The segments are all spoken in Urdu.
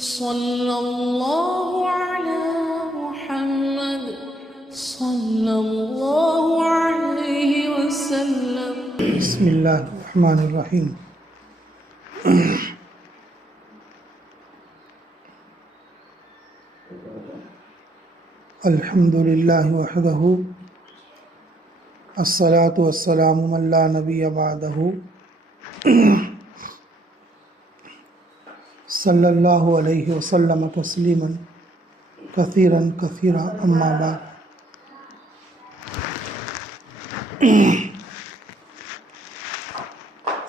صلى الله على محمد صلى الله عليه وسلم. بسم اللہ الرحمن الرحیم. الحمد للہ وحدہ الصلاۃ والسلام من لا نبی بعدہ صلی اللہ علیہ وسلم تسلیما کثیرا کثیرا اما بعد.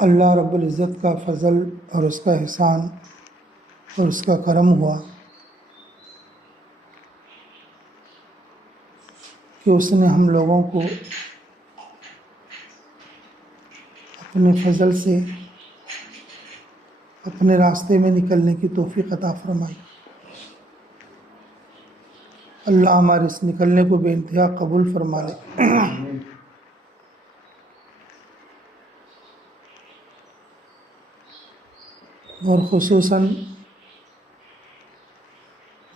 اللہ رب العزت کا فضل اور اس کا احسان اور اس کا کرم ہوا کہ اس نے ہم لوگوں کو اپنے فضل سے اپنے راستے میں نکلنے کی توفیق عطا فرمائی. اللہ ہمارے اس نکلنے کو بے انتہا قبول فرما لے. اور خصوصاً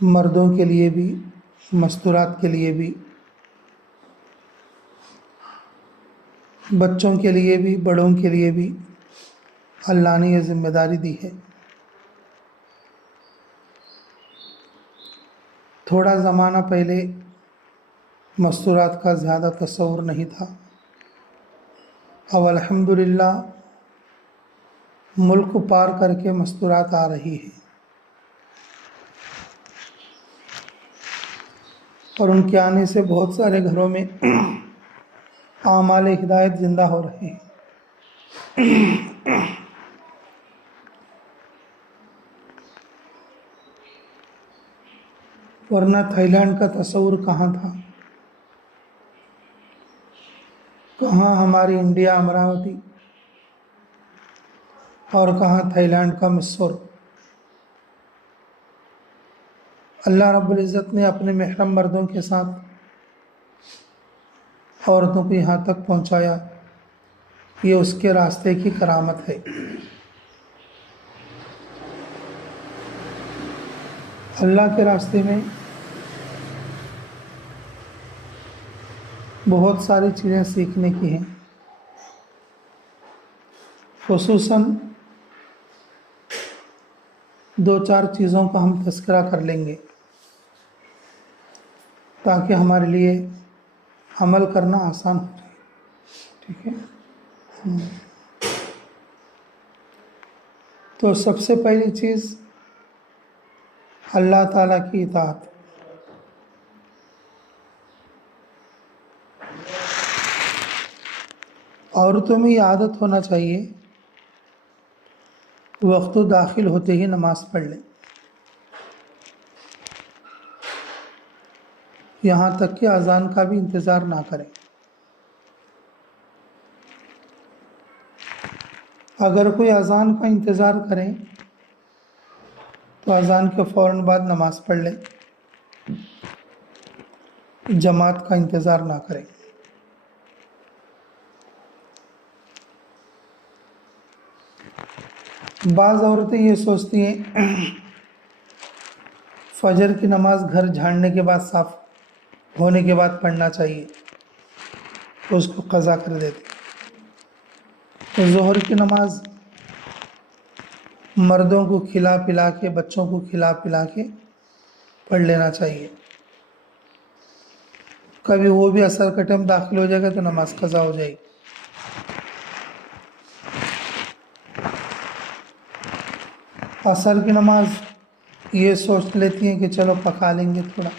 مردوں کے لیے بھی، مستورات کے لیے بھی، بچوں کے لیے بھی، بڑوں کے لیے بھی اللہ نے یہ ذمہ داری دی ہے. تھوڑا زمانہ پہلے مستورات کا زیادہ تصور نہیں تھا. اب الحمدللہ ملک پار کر کے مستورات آ رہی ہے اور ان کے آنے سے بہت سارے گھروں میں اعمال ہدایت زندہ ہو رہے ہیں. ورنہ تھائی لینڈ کا تصور کہاں تھا، کہاں ہماری انڈیا امراوتی اور کہاں تھائی لینڈ کا مسور. اللہ رب العزت نے اپنے محرم مردوں کے ساتھ عورتوں کو یہاں تک پہنچایا. یہ اس کے راستے کی کرامت ہے. اللہ کے راستے میں بہت ساری چیزیں سیکھنے کی ہیں. خصوصاً دو چار چیزوں کا ہم تذکرہ کر لیں گے تاکہ ہمارے لیے عمل کرنا آسان ہو جائے. ٹھیک ہے؟ تو سب سے پہلی چیز اللہ تعالیٰ کی اطاعت. عورتوں میں یہ عادت ہونا چاہیے وقت داخل ہوتے ہی نماز پڑھ لیں، یہاں تک کہ اذان کا بھی انتظار نہ کریں. اگر کوئی اذان کا انتظار کریں تو اذان کے فوراً بعد نماز پڑھ لیں، جماعت کا انتظار نہ کریں. بعض عورتیں یہ سوچتی ہیں فجر کی نماز گھر جھاڑنے کے بعد، صاف ہونے کے بعد پڑھنا چاہیے، تو اس کو قضا کر دیتے. تو ظہر کی نماز مردوں کو کھلا پلا کے، بچوں کو کھلا پلا کے پڑھ لینا چاہیے. کبھی وہ بھی عصر کا ٹائم داخل ہو جائے گا تو نماز قضا ہو جائے گی. عصر کی نماز یہ سوچ لیتی ہیں کہ چلو پکا لیں گے تھوڑا،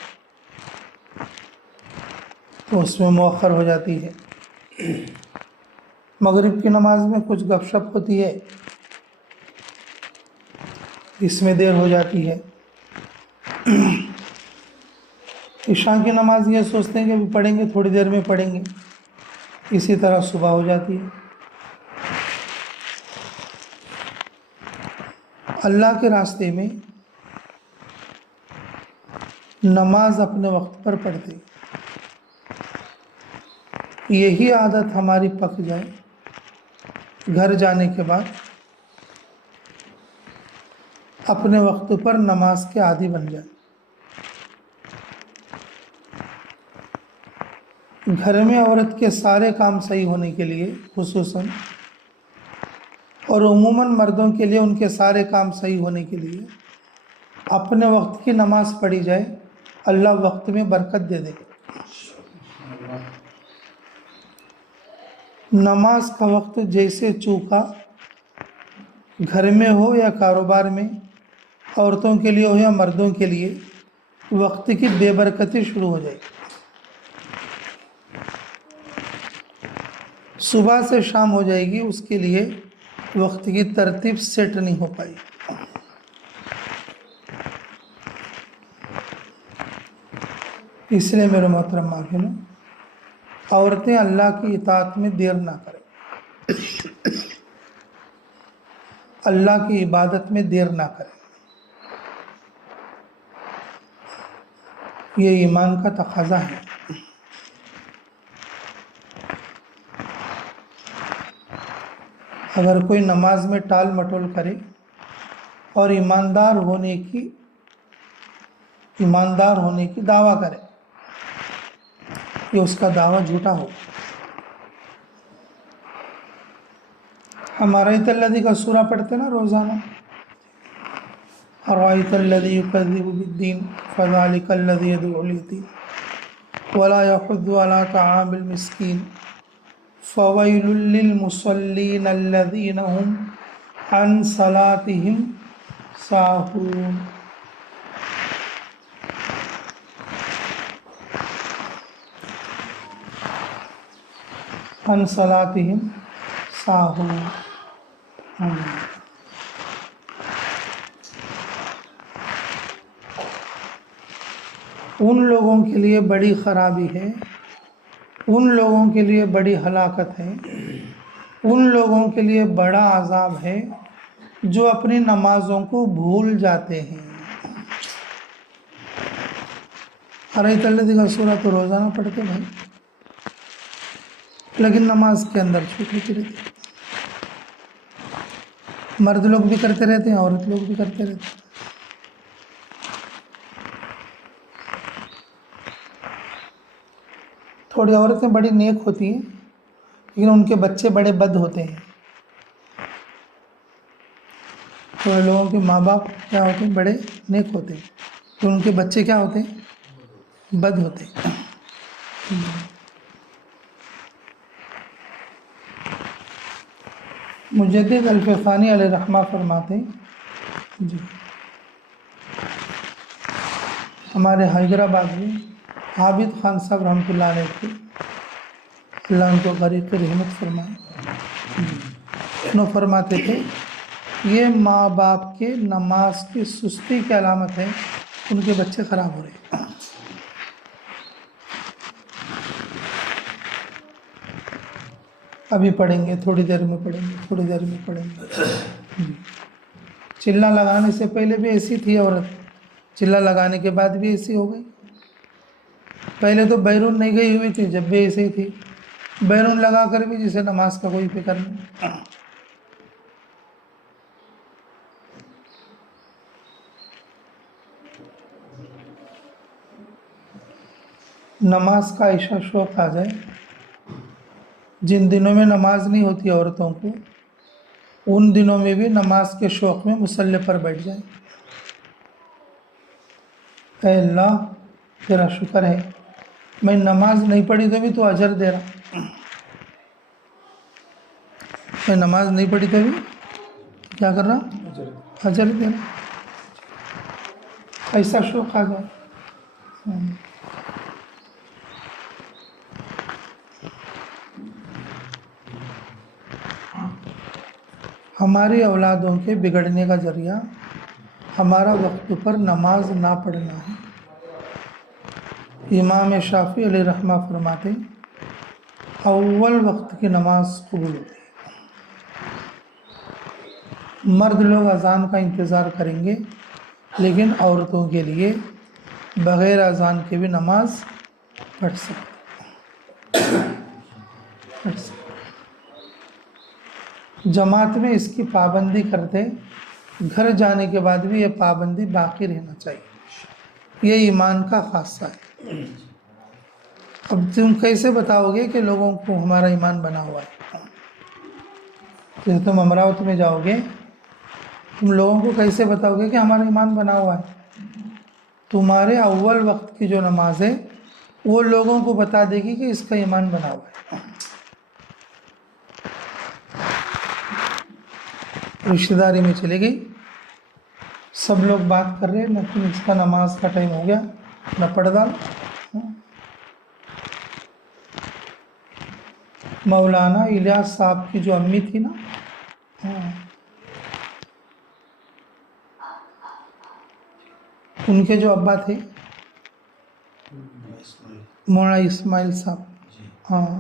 تو اس میں مؤخر ہو جاتی ہے. مغرب کی نماز میں کچھ گپ شپ ہوتی ہے، اس میں دیر ہو جاتی ہے. عشاء کی نماز یہ سوچتے ہیں کہ ابھی پڑھیں گے، تھوڑی دیر میں پڑھیں گے، اسی طرح صبح ہو جاتی ہے. اللہ کے راستے میں نماز اپنے وقت پر پڑھتے، یہی عادت ہماری پک جائے. گھر جانے کے بعد اپنے وقت پر نماز کے عادی بن جائیں۔ گھر میں عورت کے سارے کام صحیح ہونے کے لیے خصوصاً اور عموماً مردوں کے لیے ان کے سارے کام صحیح ہونے کے لیے اپنے وقت کی نماز پڑھی جائے، اللہ وقت میں برکت دے دے گا۔ نماز کا وقت جیسے چوکا گھر میں ہو یا کاروبار میں، عورتوں کے لیے ہو یا مردوں کے لیے، وقت کی بے برکتی شروع ہو جائے گی۔ صبح سے شام ہو جائے گی، اس کے لیے وقت کی ترتیب سیٹ نہیں ہو پائی۔ اس لیے میرے محترم ماہرین، عورتیں اللہ کی اطاعت میں دیر نہ کریں، اللہ کی عبادت میں دیر نہ کریں، یہ ایمان کا تقاضا ہے۔ اگر کوئی نماز میں ٹال مٹول کرے اور ایماندار ہونے کی دعویٰ کرے، یہ اس کا دعویٰ جھوٹا ہو۔ ہم ارأیت الذی کا سورہ پڑھتے نا روزانہ، ارأیت الذی یکذب بالدین فذلک الذی یدعو الیتیم ولا یحض علی طعام المسکین فویل للمصلین الذین هم عن صلاتهم ساہون۔ عن صلاتهم ساہون۔ ان لوگوں کے لیے بڑی خرابی ہے، ان لوگوں کے لیے بڑی ہلاکت ہے، ان لوگوں کے لیے بڑا عذاب ہے جو اپنی نمازوں کو بھول جاتے ہیں۔ ارأیت الذی کا سورہ تو روزانہ پڑھتے بھائی، لیکن نماز کے اندر چھوٹ ہوتی رہتی ہے۔ مرد لوگ بھی کرتے رہتے ہیں، عورت لوگ بھی کرتے رہتے ہیں۔ تھوڑی عورتیں بڑی نیک ہوتی ہیں لیکن ان کے بچے بڑے بد ہوتے ہیں۔ تھوڑے لوگوں کے ماں باپ کیا ہوتے ہیں؟ بڑے نیک ہوتے ہیں، تو ان کے بچے کیا ہوتے ہیں؟ بد ہوتے ہیں۔ مجدد الفیفانی علیہ رحمہ فرماتے ہیں، جی ہمارے حیدرآباد میں عابد خان صاحب رحمۃ اللہ علیہ تھے، اللہ ان کو غریق رحمت فرمائے، انہوں فرماتے تھے یہ ماں باپ کے نماز کی سستی کی علامت ہے، ان کے بچے خراب ہو رہے ہیں۔ ابھی پڑھیں گے، تھوڑی دیر میں پڑھیں گے، تھوڑی دیر میں پڑھیں گے۔ چلا لگانے سے پہلے بھی ایسی تھی عورت، چلا لگانے کے بعد بھی ایسی ہو گئی۔ پہلے تو بیرون نہیں گئی ہوئی تھی، جب بھی ایسے ہی تھی، بیرون لگا کر بھی جسے نماز کا کوئی فکر نہیں۔ نماز کا ایسا شوق آ جائے، جن دنوں میں نماز نہیں ہوتی عورتوں کو، ان دنوں میں بھی نماز کے شوق میں مصلی پر بیٹھ جائیں۔ اے اللہ تیرا شکر ہے، میں نماز نہیں پڑھی تو بھی تو اجر دے رہا، میں نماز نہیں پڑھی تو بھی کیا کر رہا؟ اجر دے رہا۔ ایسا شوق آ جائے۔ ہماری اولادوں کے بگڑنے کا ذریعہ ہمارا وقت پر نماز نہ پڑھنا ہے۔ امام شافعی علیہ رحمہ فرماتے اول وقت کی نماز قبول ہوتی ہے۔ مرد لوگ اذان کا انتظار کریں گے، لیکن عورتوں کے لیے بغیر اذان کے بھی نماز پڑھ سکتے۔ جماعت میں اس کی پابندی کرتے گھر جانے کے بعد بھی یہ پابندی باقی رہنا چاہیے، یہ ایمان کا خاصہ ہے۔ اب تم کیسے بتاؤ گے کہ لوگوں کو ہمارا ایمان بنا ہوا ہے؟ جیسے تم امراوتی میں جاؤ گے، تم لوگوں کو کیسے بتاؤ گے کہ ہمارا ایمان بنا ہوا ہے؟ تمہارے اول وقت کی جو نماز ہے وہ لوگوں کو بتا دے گی کہ اس کا ایمان بنا ہوا ہے۔ رشتہ داری میں چلے گئی، سب لوگ بات کر رہے ہیں، لیکن اس کا نماز کا ٹائم ہو گیا، نہ پڑھ ڈال۔ مولانا الیاس صاحب کی جو امی تھی نا، ان کے جو ابا تھے مولانا اسماعیل صاحب، ہاں،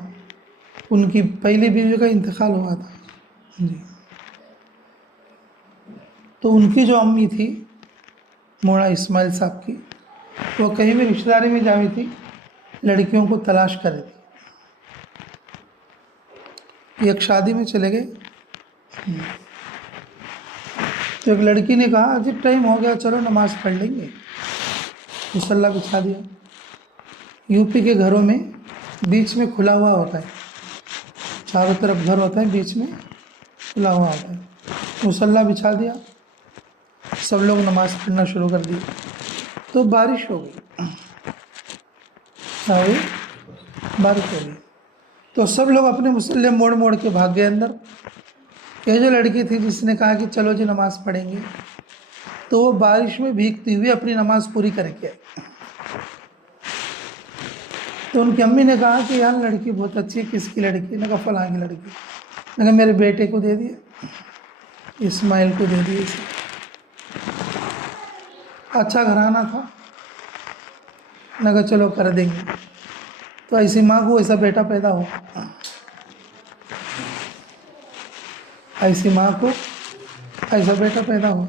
ان کی پہلی بیوی کا انتقال ہوا تھا جی۔ تو ان کی جو امی تھی مولانا اسماعیل صاحب کی، وہ کہیں بھی رشتہ داری میں جائی تھی، لڑکیوں کو تلاش کر رہی تھی۔ ایک شادی میں چلے گئے تو ایک لڑکی نے کہا جب ٹائم ہو گیا چلو نماز پڑھ لیں گے، مصلی بچھا دیا۔ یو پی کے گھروں میں بیچ میں کھلا ہوا ہوتا ہے، چاروں طرف گھر ہوتا ہے، بیچ میں کھلا ہوا ہوتا ہے، مصلی بچھا دیا، سب لوگ نماز پڑھنا شروع کر دی۔ تو بارش ہو گئی، بارش ہو گئی، تو سب لوگ اپنے مصلی موڑ موڑ کے بھاگ گئے اندر۔ یہ جو لڑکی تھی جس نے کہا کہ چلو جی نماز پڑھیں گے، تو وہ بارش میں بھیگتی ہوئی اپنی نماز پوری کر کے آئی۔ تو ان کی امی نے کہا کہ یار لڑکی بہت اچھی ہے، کس کی لڑکی؟ نے کہا فلاں کی لڑکی۔ نے کہا میرے بیٹے کو دے دیے، اسماعیل کو دے دیے، اچھا گھرانہ تھا۔ نے کہا چلو کر دیں گے۔ تو ایسی ماں کو ایسا بیٹا پیدا ہو، ایسی ماں کو ایسا بیٹا پیدا ہو۔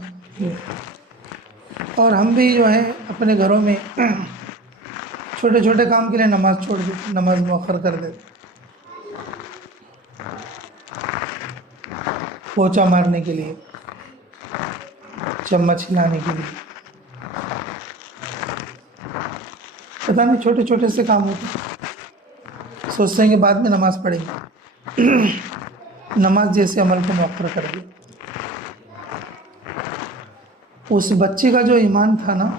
اور ہم بھی جو ہے اپنے گھروں میں چھوٹے چھوٹے کام کے لیے نماز چھوڑ دیتے، نماز مؤخر کر دیتے، پوچھا مارنے کے لیے، چمچ ہلانے کے لیے، پتہ نہیں چھوٹے چھوٹے سے کام ہوتے، سوچتے ہیں کہ بعد میں نماز پڑھیں گے، نماز جیسے عمل کو مؤخر کر دیا۔ اس بچی کا جو ایمان تھا نا،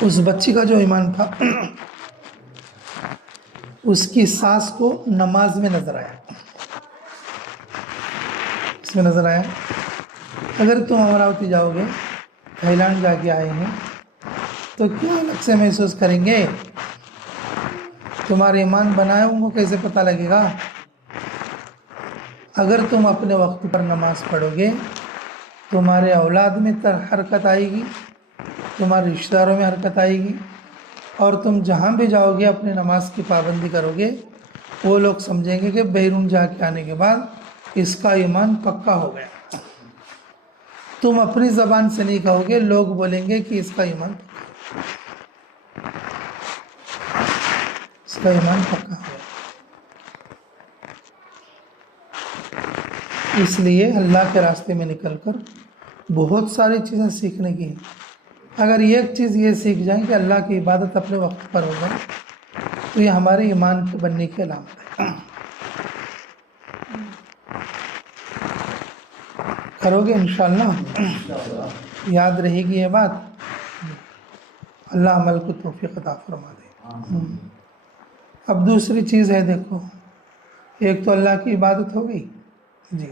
اس بچی کا جو ایمان تھا، اس کی ساس کو نماز میں نظر آیا، اس میں نظر آیا۔ اگر تم امراوتی جاؤ گے، تھائی لینڈ جا کے آئے ہیں، تو کیا الگ سے محسوس کریں گے؟ تمہارے ایمان بنائے ہوں کو کیسے پتہ لگے گا؟ اگر تم اپنے وقت پر نماز پڑھو گے، تمہارے اولاد میں حرکت آئے گی، تمہارے رشتہ داروں میں حرکت آئے گی، اور تم جہاں بھی جاؤ گے اپنی نماز کی پابندی کرو گے، وہ لوگ سمجھیں گے کہ بیرون جا کے آنے کے بعد اس کا ایمان پکا ہو گیا۔ تم اپنی زبان سے نہیں کہو گے، لوگ بولیں گے کہ اس کا ایمان پکا، اس کا ایمان پکا ہو گیا۔ اس لیے اللہ کے راستے میں نکل کر بہت ساری چیزیں سیکھنے کی ہیں۔ اگر ایک چیز یہ سیکھ جائیں کہ اللہ کی عبادت اپنے وقت پر ہو جائے، تو یہ ہمارے ایمان کے بننے کی علامت ہے۔ کرو گے انشاءاللہ، یاد رہے گی یہ بات، اللہ عمل کو توفیق عطا فرما دے۔ اب دوسری چیز ہے، دیکھو، ایک تو اللہ کی عبادت ہو گئی جی،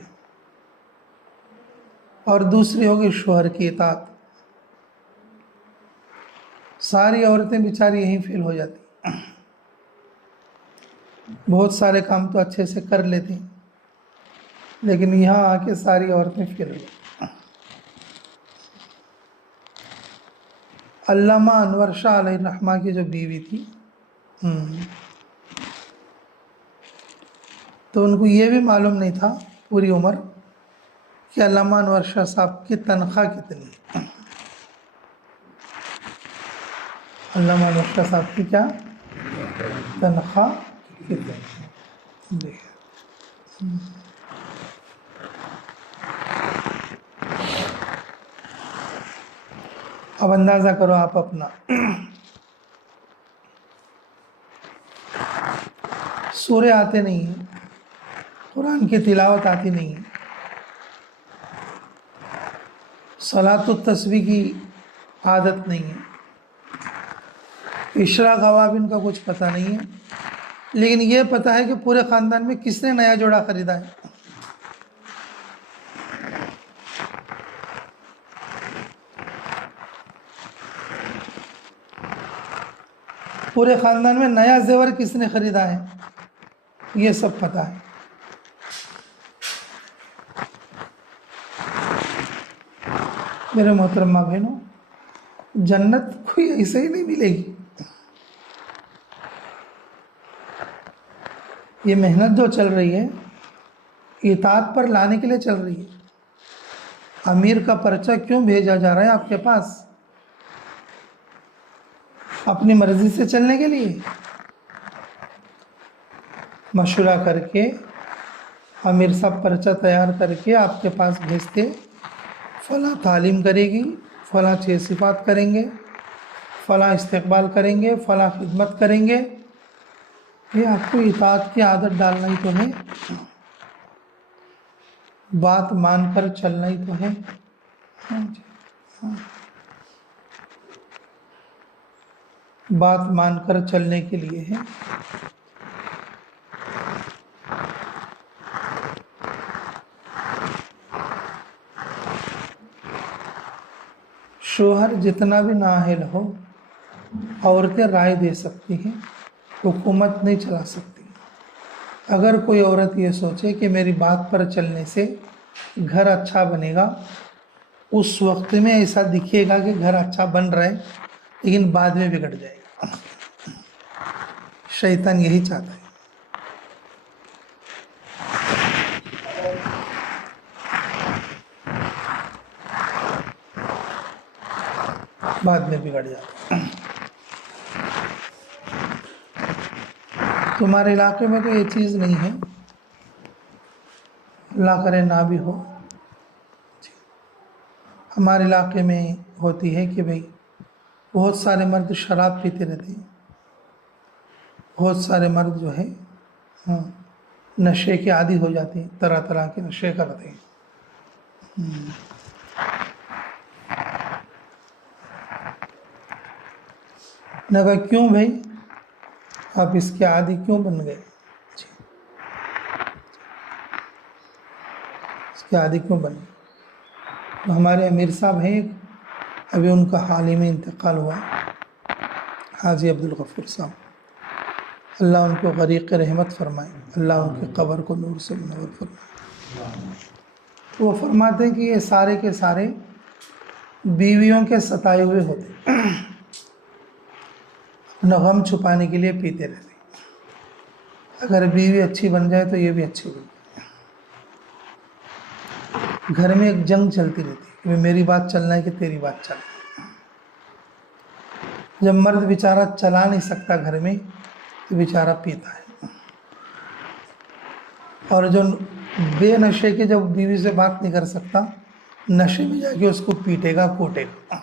اور دوسری ہوگی شوہر کی اطاعت۔ ساری عورتیں بیچاری یہیں فیل ہو جاتی، بہت سارے کام تو اچھے سے کر لیتی، لیکن یہاں آ کے ساری عورتیں فیل ہو جاتی۔ علامہ انور شاہ علیہ الرحمہ کی جو بیوی تھی، تو ان کو یہ بھی معلوم نہیں تھا پوری عمر کہ علامہ انور شاہ صاحب کی تنخواہ کتنی ہے۔ علامہ انور شاہ صاحب کی کیا تنخواہ کتنی ہے؟ اب اندازہ کرو آپ اپنا، سورے آتے نہیں ہیں، قرآن کی تلاوت آتی نہیں ہے، صلاۃ التسبیح کی عادت نہیں ہے، اشراق اوابین کا کچھ پتہ نہیں ہے، لیکن یہ پتہ ہے کہ پورے خاندان میں کس نے نیا جوڑا خریدا ہے؟ پورے خاندان میں نیا زیور کس نے خریدا ہے؟ یہ سب پتہ ہے۔ میرے محترمہ بہنوں، جنت کوئی ایسے ہی نہیں ملے گی۔ یہ محنت جو چل رہی ہے اطاعت پر لانے کے لیے چل رہی ہے۔ امیر کا پرچہ کیوں بھیجا جا رہا ہے آپ کے پاس؟ اپنی مرضی سے چلنے کے لیے؟ مشورہ کر کے امیر صاحب پرچہ تیار کر کے آپ کے پاس بھیجتے، فلاں تعلیم کرے گی، فلاں 6 صفات کریں گے، فلاں استقبال کریں گے، فلاں خدمت کریں گے۔ یہ آپ کو اطاعت کی عادت ڈالنا ہی تو ہے، بات مان کر چلنا ہی تو ہے۔ بات مان کر چلنے کے لیے ہے۔ شوہر جتنا بھی نااہل ہو، عورتیں رائے دے سکتی ہیں، حکومت نہیں چلا سکتی۔ اگر کوئی عورت یہ سوچے کہ میری بات پر چلنے سے گھر اچھا بنے گا، اس وقت میں ایسا دکھے گا کہ گھر اچھا بن رہا ہے لیکن بعد میں بگڑ جائے گا۔ شیطان یہی چاہتا ہے۔ بعد میں بگڑ جاتا ہے۔ تمہارے علاقے میں تو یہ چیز نہیں ہے، اللہ کرے نہ بھی ہو۔ ہمارے علاقے میں ہوتی ہے کہ بھئی بہت سارے مرد شراب پیتے رہتے ہیں، بہت سارے مرد جو ہے نشے کے عادی ہو جاتے ہیں، طرح طرح کے نشے کرتے ہیں۔ نے کہا کیوں بھائی آپ اس کے عادی کیوں بن گئے؟ اس کے عادی کیوں بن گئے؟ ہمارے امیر صاحب ہیں، ابھی ان کا حال ہی میں انتقال ہوا، حاجی عبدالغفور صاحب، اللہ ان کو غریق رحمت فرمائے، اللہ ان کی قبر کو نور سے منور فرمائے۔ تو وہ فرماتے ہیں کہ یہ سارے کے سارے بیویوں کے ستائے ہوئے ہوتے، اپنا غم چھپانے کے لیے پیتے رہتے۔ اگر بیوی اچھی بن جائے تو یہ بھی اچھی بن جائے۔ گھر میں ایک جنگ چلتی رہتی کہ میری بات چلنا ہے کہ تیری بات چلنا ہے۔ جب مرد بیچارہ چلا نہیں سکتا گھر میں تو بیچارہ پیتا ہے، اور جو بے نشے کے جب بیوی سے بات نہیں کر سکتا، نشے میں جا کے اس کو پیٹے گا، کوٹے گا۔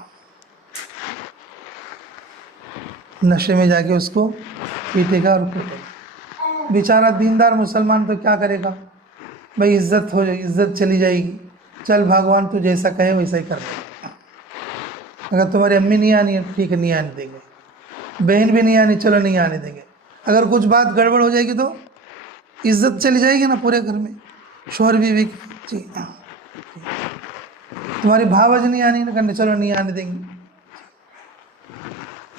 نشے میں جا کے اس کو پیٹے گا اور کوٹے گا۔ بیچارہ دیندار مسلمان تو کیا کرے گا؟ بھائی عزت ہو جائے، عزت چلی جائے گی، چل بھگوان تو جیسا کہے ویسا ہی کر دے۔ اگر تمہاری امی نہیں آنی ہے ٹھیک ہے، نہیں آنے دیں گے، بہن بھی نہیں آنی، چلو نہیں آنے دیں گے۔ اگر کچھ بات گڑبڑ ہو جائے گی تو عزت چلی جائے گی نا پورے گھر میں، شوہر بیوی کی۔ جی تمہاری بھاوج نہیں آنی نا، کرنے چلو نہیں آنے دیں گے۔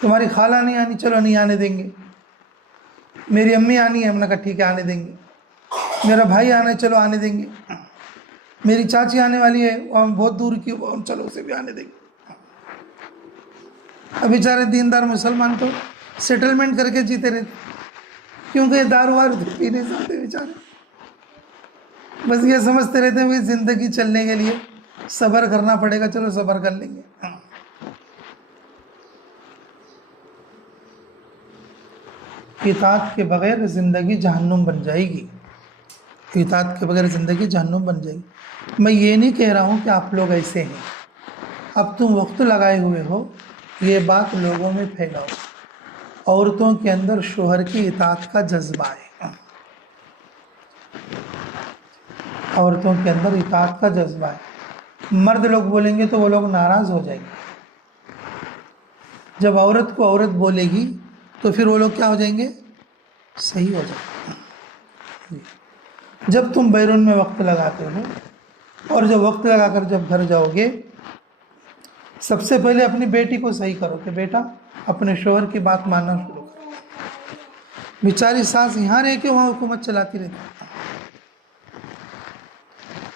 تمہاری خالہ نہیں آنی، چلو نہیں آنے دیں گے۔ میری امی آنی ہے، ہم نے کہا ٹھیک ہے آنے دیں گے۔ میرا بھائی آنا ہے، چلو آنے دیں گے۔ میری چاچی آنے والی ہے، وہ بہت دور کی، چلو اسے بھی آنے دیں گے۔ اب بیچارے دیندار مسلمان تو سیٹلمنٹ کر کے جیتے رہتے، کیونکہ یہ دارو وارو پی نہیں سکتے بیچارے، بس یہ سمجھتے رہتے ہیں کہ زندگی چلنے کے لیے صبر کرنا پڑے گا، چلو صبر کر لیں گے۔ اطاعت کے بغیر زندگی جہنم بن جائے گی، اطاعت کے بغیر زندگی جہنم بن جائے گی۔ میں یہ نہیں کہہ رہا ہوں کہ آپ لوگ ایسے ہیں، اب تم وقت لگائے ہوئے ہو، یہ بات لوگوں میں پھیلاؤ۔ عورتوں کے اندر شوہر کی اطاعت کا جذبہ ہے، عورتوں کے اندر اطاعت کا جذبہ ہے۔ مرد لوگ بولیں گے تو وہ لوگ ناراض ہو جائیں گے، جب عورت کو عورت بولے گی تو پھر وہ لوگ کیا ہو جائیں گے؟ صحیح ہو جائیں گے۔ جب تم بیرون میں وقت لگاتے ہو اور جب وقت لگا کر جب گھر جاؤ گے، سب سے پہلے اپنی بیٹی کو صحیح کرو کہ بیٹا اپنے شوہر کی بات ماننا شروع کرو۔ بیچاری ساس یہاں رہ کے وہاں حکومت چلاتی رہتی،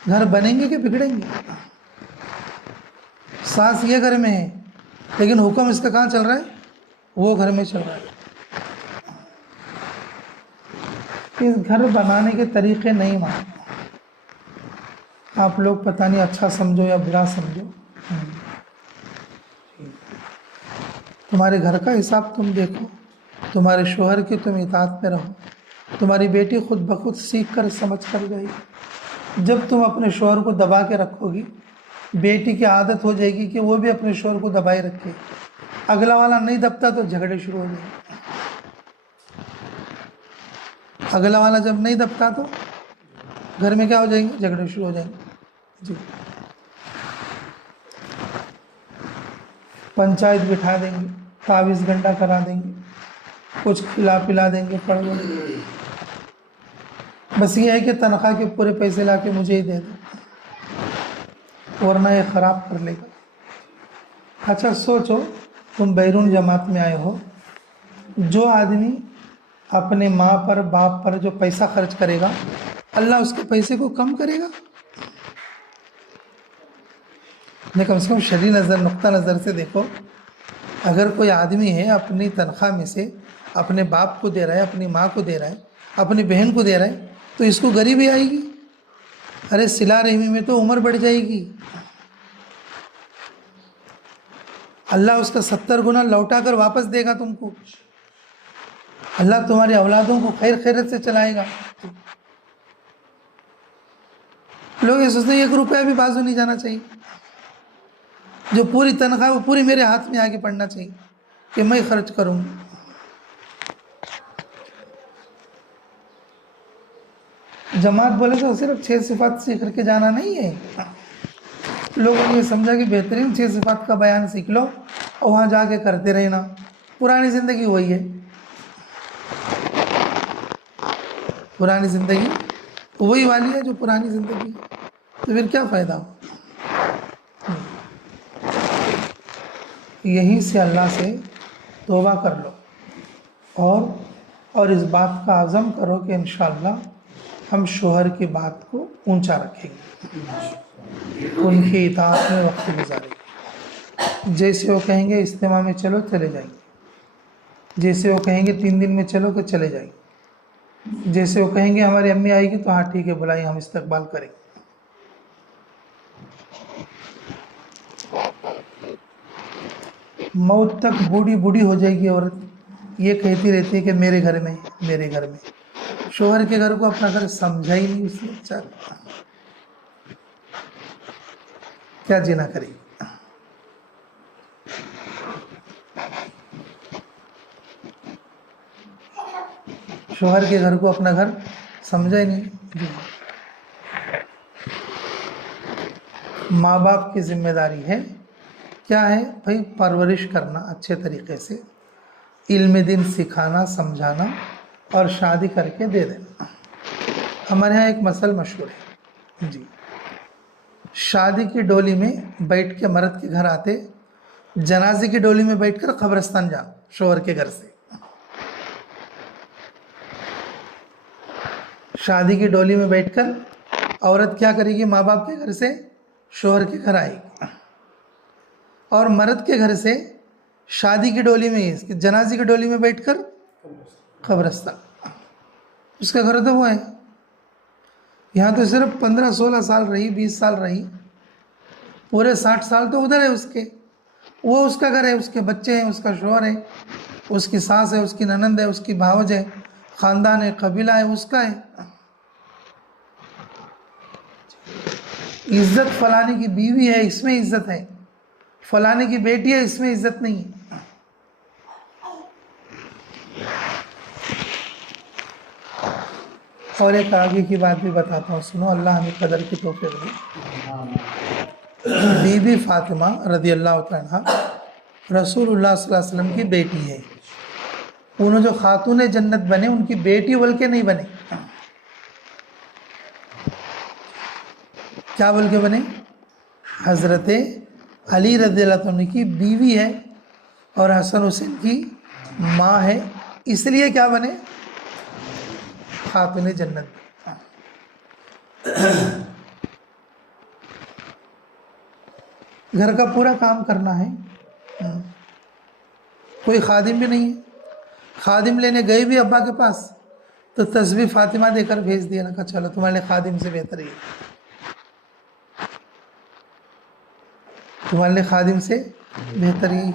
گھر بنیں گے کہ بگڑیں گے؟ ساس یہ گھر میں ہے لیکن حکم اس کا کہاں چل رہا ہے؟ وہ گھر میں چل رہا ہے۔ اس گھر بنانے کے طریقے نہیں مانتے آپ لوگ، پتہ نہیں اچھا سمجھو یا برا سمجھو، تمہارے گھر کا حساب تم دیکھو، تمہارے شوہر کی تم اطاعت میں رہو، تمہاری بیٹی خود بخود سیکھ کر سمجھ کر گئی۔ جب تم اپنے شوہر کو دبا کے رکھو گی، بیٹی کی عادت ہو جائے گی کہ وہ بھی اپنے شوہر کو دبائے رکھے، اگلا والا نہیں دبتا تو جھگڑے شروع ہو جائیں گے، اگلا والا جب نہیں دبتا تو گھر میں کیا ہو جائیں گے؟ جھگڑے شروع ہو جائیں گے۔ جی، پنچایت بٹھا دیں گے، تعویذ گنڈا کرا دیں گے، کچھ کھلا پلا دیں گے، پڑھ دیں گے، بس یہ ہے کہ تنخواہ کے پورے پیسے لا کے مجھے ہی دے دو ورنہ یہ خراب کر لے گا۔ اچھا سوچو، تم بیرون جماعت میں آئے ہو، جو آدمی اپنے ماں پر باپ پر جو پیسہ خرچ کرے گا، اللہ اس کے پیسے کو کم کرے گا؟ کم سے کم شرعی نقطہ نظر سے دیکھو، اگر کوئی آدمی ہے اپنی تنخواہ میں سے اپنے باپ کو دے رہا ہے، اپنی ماں کو دے رہا ہے، اپنی بہن کو دے رہا ہے، تو اس کو غریبی آئے گی؟ ارے صلہ رحمی میں تو عمر بڑھ جائے گی، اللہ اس کا 70 گنا لوٹا کر واپس دے گا تم کو، اللہ تمہاری اولادوں کو خیر خیرت سے چلائے گا۔ لوگ یہ سوچتے ہیں 1 روپیہ بھی بازو نہیں جانا چاہیے، جو پوری تنخواہ وہ پوری میرے ہاتھ میں آگے پڑنا چاہیے کہ میں خرچ کروں۔ جماعت بولے تو صرف 6 صفات سیکھ کر کے جانا نہیں ہے، لوگوں نے یہ سمجھا کہ بہترین 6 صفات کا بیان سیکھ لو اور وہاں جا کے کرتے رہنا، پرانی زندگی وہی ہے، پرانی زندگی وہی والی ہے جو پرانی زندگی ہے، تو پھر کیا فائدہ ہو؟ یہیں سے اللہ سے توبہ کر لو اور اس بات کا عزم کرو کہ انشاءاللہ ہم شوہر کی بات کو اونچا رکھیں گے، ان کی اطاعت میں وقت گزاریں گے، جیسے وہ کہیں گے اجتماع میں چلو چلے جائیں گے، جیسے وہ کہیں گے 3 دن میں چلو کہ چلے جائیں گے، جیسے وہ کہیں گے ہماری امی آئے گی تو ہاں ٹھیک ہے بلائیں، ہم استقبال کریں گے۔ موت تک بوڑھی ہو جائے گی عورت، یہ کہتی رہتی ہے کہ میرے گھر میں میرے گھر میں، شوہر کے گھر کو اپنا گھر سمجھا ہی نہیں اس نے، بیچارہ کیا جینا کرے گی۔ شوہر کے گھر کو اپنا گھر سمجھا ہی نہیں۔ ماں باپ کی ذمہ داری ہے، کیا ہے بھائی؟ پرورش کرنا اچھے طریقے سے، علم دین سکھانا سمجھانا اور شادی کر کے دے دینا۔ ہمارے ہاں ایک مسئلہ مشہور ہے جی، شادی کی ڈولی میں بیٹھ کے مرد کے گھر آتے، جنازے کی ڈولی میں بیٹھ کر قبرستان جا شوہر کے گھر سے، شادی کی ڈولی میں بیٹھ کر عورت کیا کرے گی؟ ماں باپ کے گھر سے شوہر کے گھر آئے گی، اور مرد کے گھر سے شادی کی ڈولی میں جنازے کی ڈولی میں بیٹھ کر قبرستان، اس کا گھر تو وہ ہے، یہاں تو صرف 15-16 سال رہی، 20 سال رہی، پورے 60 سال تو ادھر ہے اس کے، وہ اس کا گھر ہے، اس کے بچے ہیں، اس کا شوہر ہے، اس کی ساس ہے، اس کی ننند ہے، اس کی بھاوج ہے، خاندان ہے، قبیلہ ہے، اس کا ہے۔ عزت فلانے کی بیوی ہے، اس میں عزت ہے، فلانے کی بیٹی ہے اس میں عزت نہیں ہے. اور ایک آگے کی بات بھی بتاتا ہوں، سنو، اللہ ہمیں قدر کی توفیق دے. بی بی فاطمہ رضی اللہ تعالیٰ عنہ رسول اللہ صلی اللہ علیہ وسلم کی بیٹی ہے. انہوں جو خاتون جنت بنے ان کی بیٹی بول کے نہیں بنے. کیا بول کے بنے؟ حضرت علی رضی اللہ عنہ کی بیوی ہے اور حسن حسین کی ماں ہے، اس لیے کیا بنے؟ خاتون جنت. گھر کا پورا کام کرنا ہے، کوئی خادم بھی نہیں ہے. خادم لینے گئے بھی ابا کے پاس تو تسبیح فاطمہ دے کر بھیج دیا، کہا چلو تمہارے لیے خادم سے بہتر ہی ہے، تمہارے لیے خادم سے بہتر ہی ہے.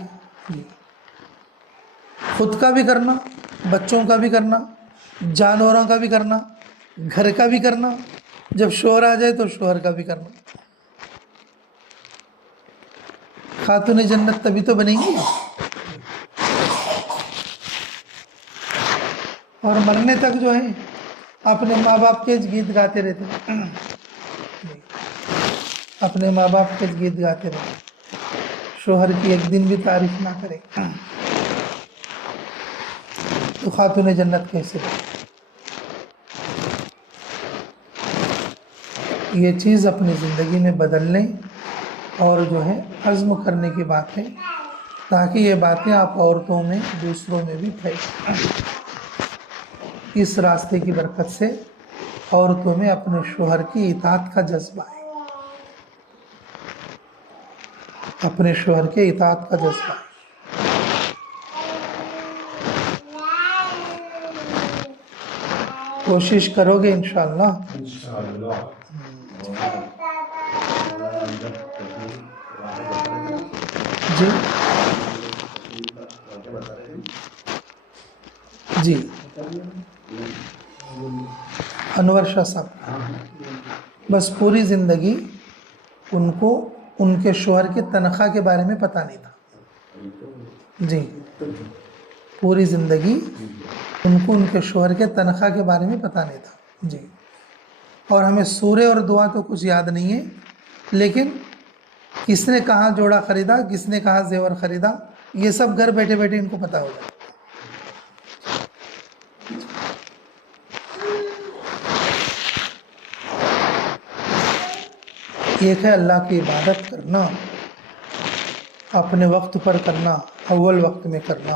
خود کا بھی کرنا، بچوں کا بھی کرنا، جانوروں کا بھی کرنا، گھر کا بھی کرنا، جب شوہر آ جائے تو شوہر کا بھی کرنا. خاتون جنت تبھی تو بنے گی. اور مرنے تک جو ہے اپنے ماں باپ کے گیت گاتے رہتے، اپنے ماں باپ کے گیت گاتے رہتے، شوہر کی ایک دن بھی تعریف نہ کرے تو خاتون جنت کیسے بنے؟ یہ چیز اپنی زندگی میں بدلنے اور جو ہے عزم کرنے کی بات ہے، تاکہ یہ باتیں آپ عورتوں میں دوسروں میں بھی پھیلیں. اس راستے کی برکت سے عورتوں میں اپنے شوہر کی اطاعت کا جذبہ ہے، اپنے شوہر کے اطاعت کا جذبہ ہے. کوشش کرو گے انشاءاللہ. جی جی انور شاہ صاحب بس پوری زندگی ان کو ان کے شوہر کے تنخواہ کے بارے میں پتہ نہیں تھا. جی پوری زندگی ان کو ان کے شوہر کے تنخواہ کے بارے میں پتہ نہیں تھا. جی اور ہمیں سورے اور دعا تو کچھ یاد نہیں ہے، لیکن کس نے کہاں جوڑا خریدا، کس نے کہاں زیور خریدا، یہ سب گھر بیٹھے بیٹھے ان کو پتہ ہو جائے. ایک ہے اللہ کی عبادت کرنا، اپنے وقت پر کرنا، اول وقت میں کرنا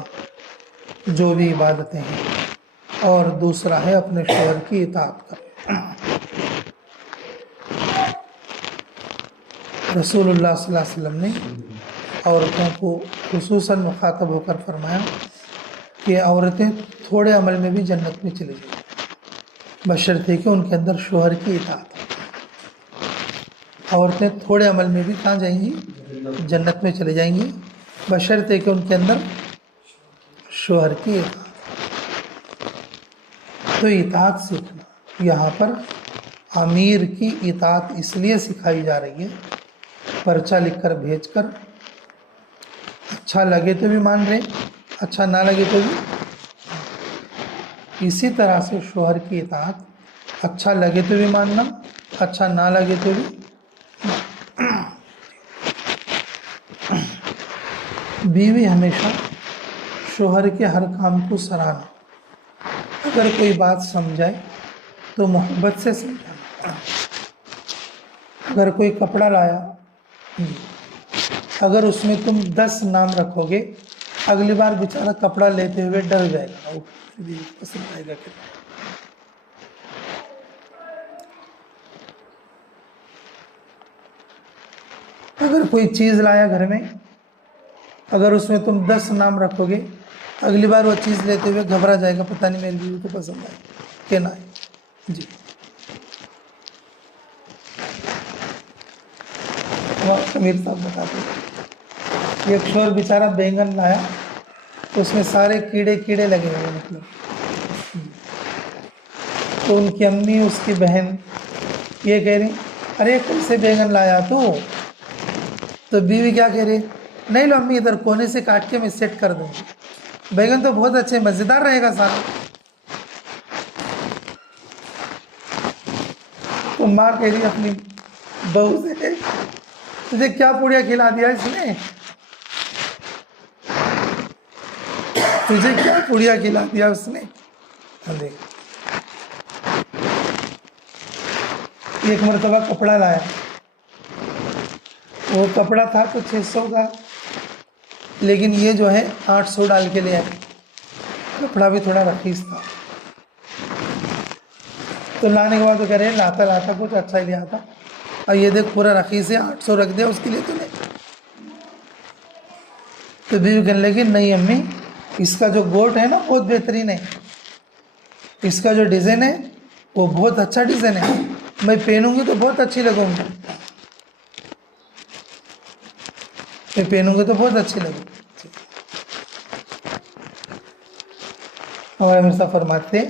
جو بھی عبادتیں ہیں، اور دوسرا ہے اپنے شوہر کی اطاعت کرنا. رسول اللہ صلی اللہ علیہ وسلم نے عورتوں کو خصوصاً مخاطب ہو کر فرمایا کہ عورتیں تھوڑے عمل میں بھی جنت میں چلی جائیں، بشرطے کہ ان کے اندر شوہر کی اطاعت. عورتیں تھوڑے عمل میں بھی کہاں جائیں گی؟ جنت میں چلے جائیں گی، بشرطے کہ ان کے اندر شوہر کی اطاعت. تو اطاعت سیکھنا، یہاں پر امیر کی اطاعت اس لیے سکھائی جا رہی ہے، پرچہ لکھ کر بھیج کر، اچھا لگے تو بھی مان رہے، اچھا نہ لگے تو بھی. اسی طرح سے شوہر کی اطاعت، اچھا لگے تو بھی ماننا، اچھا نہ لگے تو بھی. بیوی ہمیشہ شوہر کے ہر کام کو سراہنا، اگر کوئی بات سمجھائے تو محبت سے سمجھانا. اگر کوئی کپڑا لایا، اگر اس میں تم 10 نام رکھو گے، اگلی بار بیچارہ کپڑا لیتے ہوئے ڈر جائے گا، پسند آئے گا کہ اگر کوئی چیز لایا گھر میں، اگر اس میں تم 10 نام رکھو گے، اگلی بار وہ چیز لیتے ہوئے گھبرا جائے گا، پتہ نہیں میری بیوی کو پسند آئے کہ نہ آئے. جی امیر صاحب بتاتے ہیں ایک شوہر بیچارہ بینگن لایا تو اس میں سارے کیڑے لگے ہوئے، مطلب تو ان کی امی، اس کی بہن یہ کہہ رہی ارے کیسے بینگن لایا تو بیوی کیا کہہ رہی نہیں لو امی ادھر کونے سے کاٹ کے میں سیٹ کر دوں گی، بیگن تو بہت اچھے مزیدار رہے گا سارا۔ تو ماں کہہ رہی اپنی بہو سے تجھے کیا پوڑیا کھلا دیا اس نے، تجھے کیا پوڑیا کھلا دیا اس نے۔ ایک مرتبہ کپڑا لایا، وہ کپڑا تھا تو 600 کا، لیکن یہ جو ہے 800 ڈال کے لے آئے، کپڑا بھی تھوڑا رخیص تھا۔ تو لانے کے بعد وہ کہہ رہے لاتا لاتا کچھ اچھا ہی لیا تھا، اور یہ دیکھ پورا رخیص ہے 800 رکھ دیا اس کے لیے تو نہیں۔ تو بیوی کہنے لگی نہیں امی، اس کا جو گوٹ ہے نا بہت بہترین ہے، اس کا جو ڈیزائن ہے وہ بہت اچھا ڈیزائن ہے، میں پہنوں گی تو بہت اچھی لگوں گی، میں پہنوں گی تو بہت اچھی لگوں گی۔ ہمارے مرزا فرماتے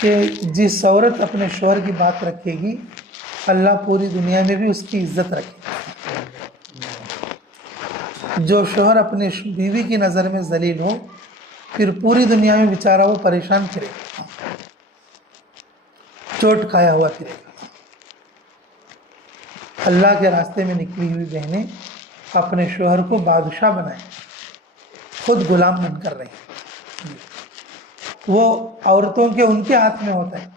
کہ جس عورت اپنے شوہر کی بات رکھے گی اللہ پوری دنیا میں بھی اس کی عزت رکھے گی۔ جو شوہر اپنے بیوی کی نظر میں ذلیل ہو پھر پوری دنیا میں بیچارہ وہ پریشان پھرے گا، چوٹ کھایا ہوا پھرے گا۔ اللہ کے راستے میں نکلی ہوئی بہنیں اپنے شوہر کو بادشاہ بنائیں، خود غلام بن کر رہے، وہ عورتوں کے ان کے ہاتھ میں ہوتا ہے۔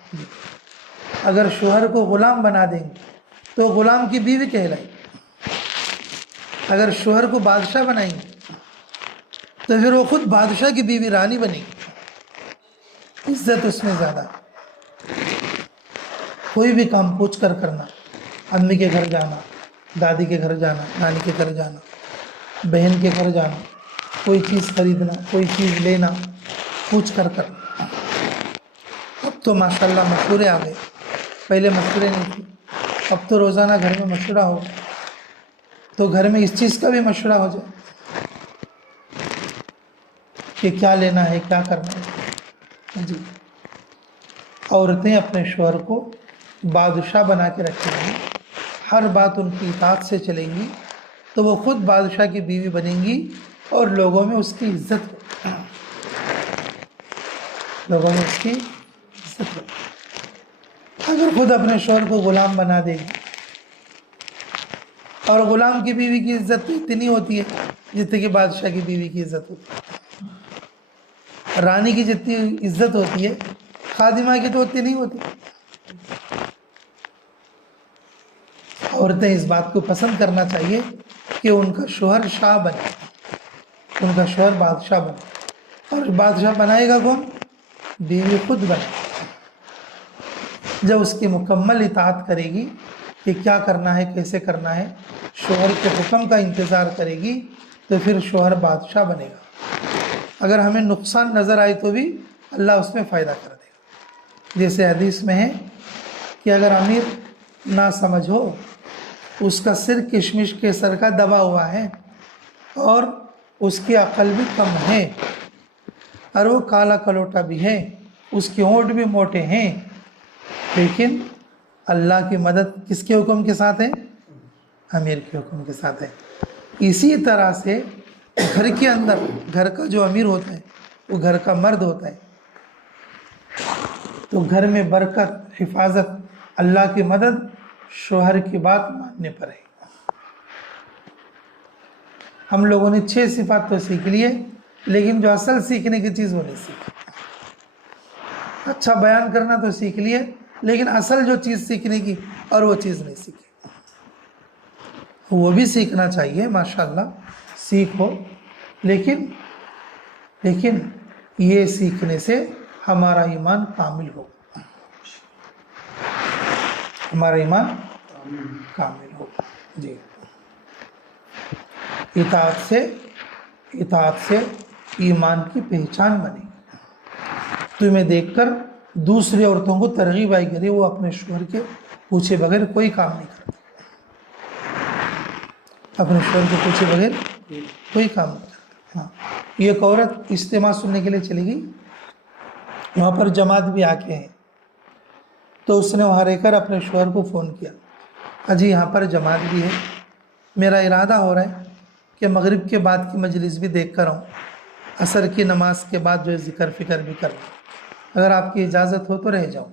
اگر شوہر کو غلام بنا دیں گے تو غلام کی بیوی کہلائے، اگر شوہر کو بادشاہ بنائیں گے تو پھر وہ خود بادشاہ کی بیوی رانی بنے گی، عزت اس میں زیادہ۔ کوئی بھی کام پوچھ کر کرنا، امی کے گھر جانا، دادی کے گھر جانا، نانی کے گھر جانا، بہن کے گھر جانا، کوئی چیز خریدنا، کوئی چیز لینا، پوچھ کر کرنا۔ اب تو ماشاءاللہ مشورے آ گئے، پہلے مشورے نہیں تھے، اب تو روزانہ گھر میں مشورہ ہو، تو گھر میں اس چیز کا بھی مشورہ ہو جائے کہ کیا لینا ہے، کیا کرنا ہے۔ جی عورتیں اپنے شوہر کو بادشاہ بنا کے رکھیں گی، ہر بات ان کی اطاعت سے چلیں گی تو وہ خود بادشاہ کی بیوی بنیں گی اور لوگوں میں اس کی عزت ہو، لوگوں میں اس کی عزت ہو۔ اگر خود اپنے شوہر کو غلام بنا دے گی، اور غلام کی بیوی کی عزت تو اتنی ہوتی ہے جتنی کہ بادشاہ کی بیوی کی عزت ہوتی ہے، رانی کی جتنی عزت ہوتی ہے خادمہ کی تو اتنی نہیں ہوتی۔ عورتیں اس بات کو پسند کرنا چاہیے کہ ان کا شوہر شاہ بنے، ان کا شوہر بادشاہ بنے، اور بادشاہ بنائے گا کون؟ بیوی خود بنے۔ جب اس کی مکمل اطاعت کرے گی کہ کیا کرنا ہے، کیسے کرنا ہے، شوہر کے حکم کا انتظار کرے گی تو پھر شوہر بادشاہ بنے گا۔ اگر ہمیں نقصان نظر آئے تو بھی اللہ اس میں فائدہ کر دے گا۔ جیسے حدیث میں ہے کہ اگر امیر نہ سمجھ ہو، اس کا سر کشمش کے سر کا دبا ہوا ہے اور اس کی عقل بھی کم ہے اور وہ کالا کلوٹا بھی ہے، اس کے ہونٹ بھی موٹے ہیں، لیکن اللہ کی مدد کس کے حکم کے ساتھ ہے؟ امیر کے حکم کے ساتھ ہے۔ اسی طرح سے گھر کے اندر گھر کا جو امیر ہوتا ہے وہ گھر کا مرد ہوتا ہے، تو گھر میں برکت، حفاظت، اللہ کی مدد شوہر کی بات ماننے پر ہے۔ ہم لوگوں نے 6 صفات تو سیکھ لیے، لیکن جو اصل سیکھنے کی چیز وہ نہیں سیکھی۔ اچھا بیان کرنا تو سیکھ لیے، لیکن اصل جو چیز سیکھنے کی اور وہ چیز نہیں سیکھی۔ وہ بھی سیکھنا چاہیے، ماشاءاللہ سیکھو، لیکن یہ سیکھنے سے ہمارا ایمان کامل ہو، ہمارا ایمان کامل ہو۔ جی اطاعت سے ایمان کی پہچان بنے گی۔ تمہیں دیکھ کر دوسری عورتوں کو ترغیب آئی کرے وہ اپنے شوہر کے پوچھے بغیر کوئی کام نہیں کرتے، اپنے شوہر کو پوچھے بغیر کوئی کام نہیں کرتے۔ ہاں، ایک عورت اجتماع سننے کے لیے چلی گئی، وہاں پر جماعت بھی آ کے ہیں، تو اس نے وہاں رہ کر اپنے شوہر کو فون کیا، اجی یہاں پر جماعت بھی ہے، میرا ارادہ ہو رہا ہے کہ مغرب کے بعد کی مجلس بھی دیکھ کر آؤں، عصر کی نماز کے بعد جو ہے ذکر فکر بھی کر لوں، اگر آپ کی اجازت ہو تو رہ جاؤں۔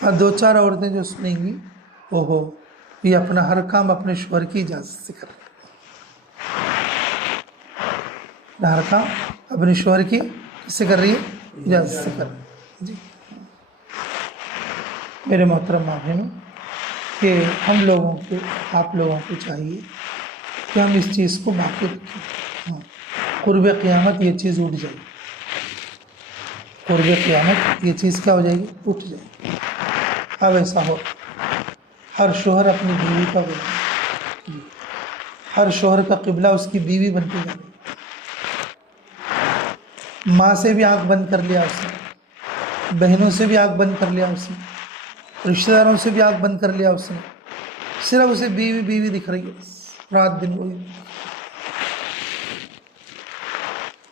اور 2-4 عورتیں جو سنیں گی، اوہو یہ اپنا ہر کام اپنے شوہر کی اجازت سے کر رہی، ہر کام اپنے شوہر کی کس سے کر رہی ہے؟ اجازت سے کر رہی ہے۔ جی میرے محترم ماں بہنوں، کہ ہم لوگوں کو، آپ لوگوں کو چاہیے کہ ہم اس چیز کو باقی رکھیں۔ قرب قیامت یہ چیز اٹھ جائے گی، قرب قیامت یہ چیز کیا ہو جائے گی؟ اٹھ جائے گی۔ اب ایسا ہو ہر شوہر اپنی بیوی کا غلام، ہر شوہر کا قبلہ اس کی بیوی بنتی جا رہی ہے۔ ماں سے بھی آنکھ بند کر لیا اس نے، بہنوں سے بھی آنکھ بند کر لیا اس نے، رشتہ داروں سے بھی آنکھ بند کر لیا اس نے، صرف اسے بیوی بیوی دکھ رہی ہے، رات دن وہی۔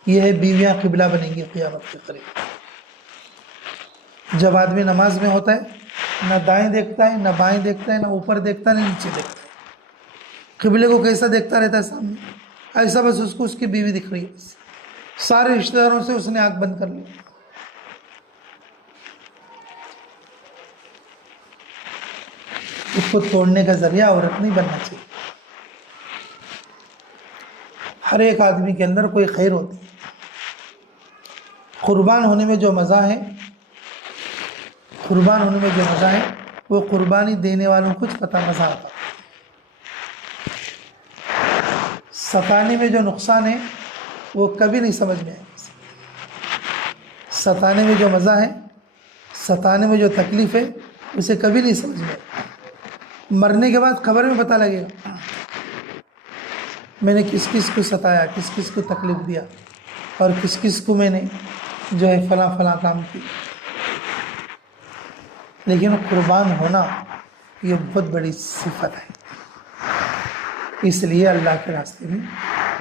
یہ ہے بیویاں قبلہ بنیں گی قیامت کے قریب۔ جب آدمی نماز میں ہوتا ہے، نہ دائیں دیکھتا ہے، نہ بائیں دیکھتا ہے، نہ اوپر دیکھتا ہے، نہ نیچے دیکھتا ہے، قبلے کو کیسا دیکھتا رہتا ہے سامنے، ایسا بس اس کو اس کی بیوی دکھ رہی ہے، بس سارے رشتہ داروں سے اس نے آنکھ بند کر لی۔ اس کو توڑنے کا ذریعہ عورت نہیں بننا چاہیے۔ ہر ایک آدمی کے اندر کوئی خیر ہوتی ہے۔ قربان ہونے میں جو مزہ ہے، قربان ہونے میں جو مزہ ہے، وہ قربانی دینے والوں کو کچھ پتہ مزہ آتا۔ ستانے میں جو نقصان ہے وہ کبھی نہیں سمجھ میں آئے گا۔ ستانے میں جو مزہ ہے، ستانے میں جو تکلیف ہے، اسے کبھی نہیں سمجھ میں آئے گا۔ مرنے کے بعد خبر میں پتہ لگے گا میں نے کس کس کو ستایا، کس کس کو تکلیف دیا، اور کس کس کو میں نے جو ہے فلاں فلاں کام کی۔ لیکن قربان ہونا یہ بہت بڑی صفت ہے، اس لیے اللہ کے راستے میں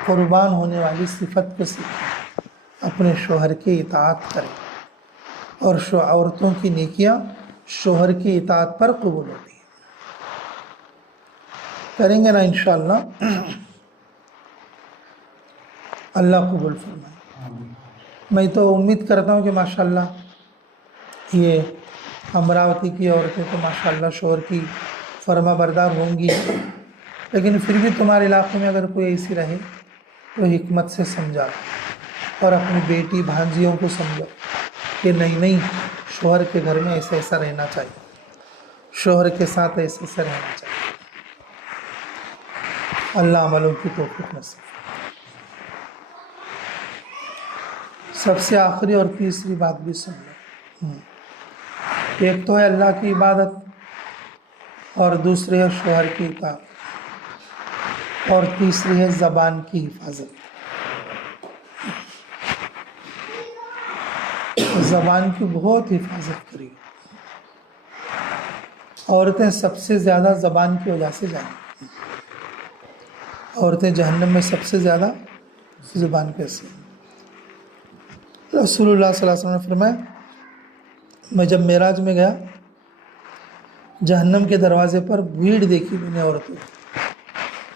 قربان ہونے والی صفت کو سیکھیں، اپنے شوہر کی اطاعت کریں، اور عورتوں کی نیکیاں شوہر کی اطاعت پر قبول ہوتی ہیں۔ کریں گے نا انشاءاللہ؟ اللہ قبول فرمائے۔ میں تو امید کرتا ہوں کہ ماشاءاللہ یہ امراوتی کی عورتیں تو ماشاءاللہ شوہر کی فرما بردار ہوں گی، لیکن پھر بھی تمہارے علاقے میں اگر کوئی ایسی رہے تو حکمت سے سمجھا، اور اپنی بیٹی بھانجیوں کو سمجھو کہ نہیں شوہر کے گھر میں ایسا ایسا رہنا چاہیے، شوہر کے ساتھ ایسا ایسا رہنا چاہیے۔ اللہ عملوں کی توفیق نصیب۔ سب سے آخری اور تیسری بات بھی سن لو۔ ایک تو ہے اللہ کی عبادت، اور دوسری ہے شوہر کی اطاعت، اور تیسری ہے زبان کی حفاظت۔ زبان کی بہت حفاظت کری۔ عورتیں سب سے زیادہ زبان کی وجہ سے جائیں، عورتیں جہنم میں سب سے زیادہ زبان پہ سے۔ رسول اللہ صلی اللہ علیہ وسلم نے فرمایا، میں جب معراج میں گیا، جہنم کے دروازے پر بھیڑ دیکھی میں نے عورتوں،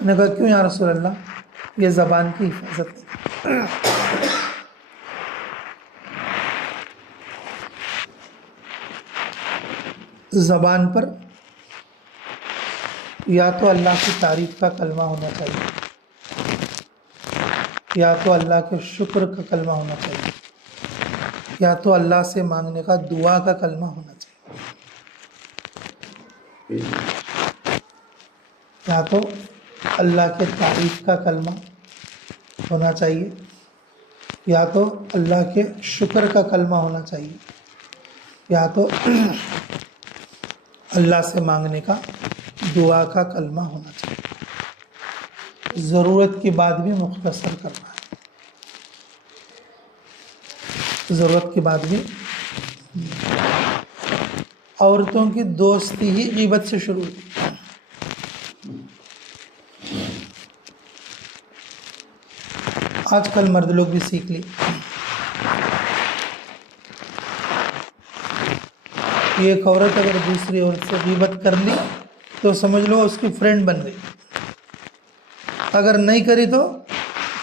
میں نے کہا کیوں یا رسول اللہ؟ یہ زبان کی حفاظت ہے۔ زبان پر یا تو اللہ کی تعریف کا کلمہ ہونا چاہیے، یا تو اللہ کے شکر کا کلمہ ہونا چاہیے، یا تو اللہ سے مانگنے کا دعا کا کلمہ ہونا چاہیے، یا تو اللہ کے تعریف کا کلمہ ہونا چاہیے، یا تو اللہ کے شکر کا کلمہ ہونا چاہیے، یا تو اللہ سے مانگنے کا دعا کا کلمہ ہونا چاہیے۔ ضرورت کی بات بھی مختصر کرنا ہے، ضرورت کی بات بھی۔ عورتوں کی دوستی ہی غیبت سے شروع ہوتی ہے۔ آج کل مرد لوگ بھی سیکھ لی، ایک عورت اگر دوسری عورت سے غیبت کر لی تو سمجھ لو اس کی فرینڈ بن گئی، اگر نہیں کری تو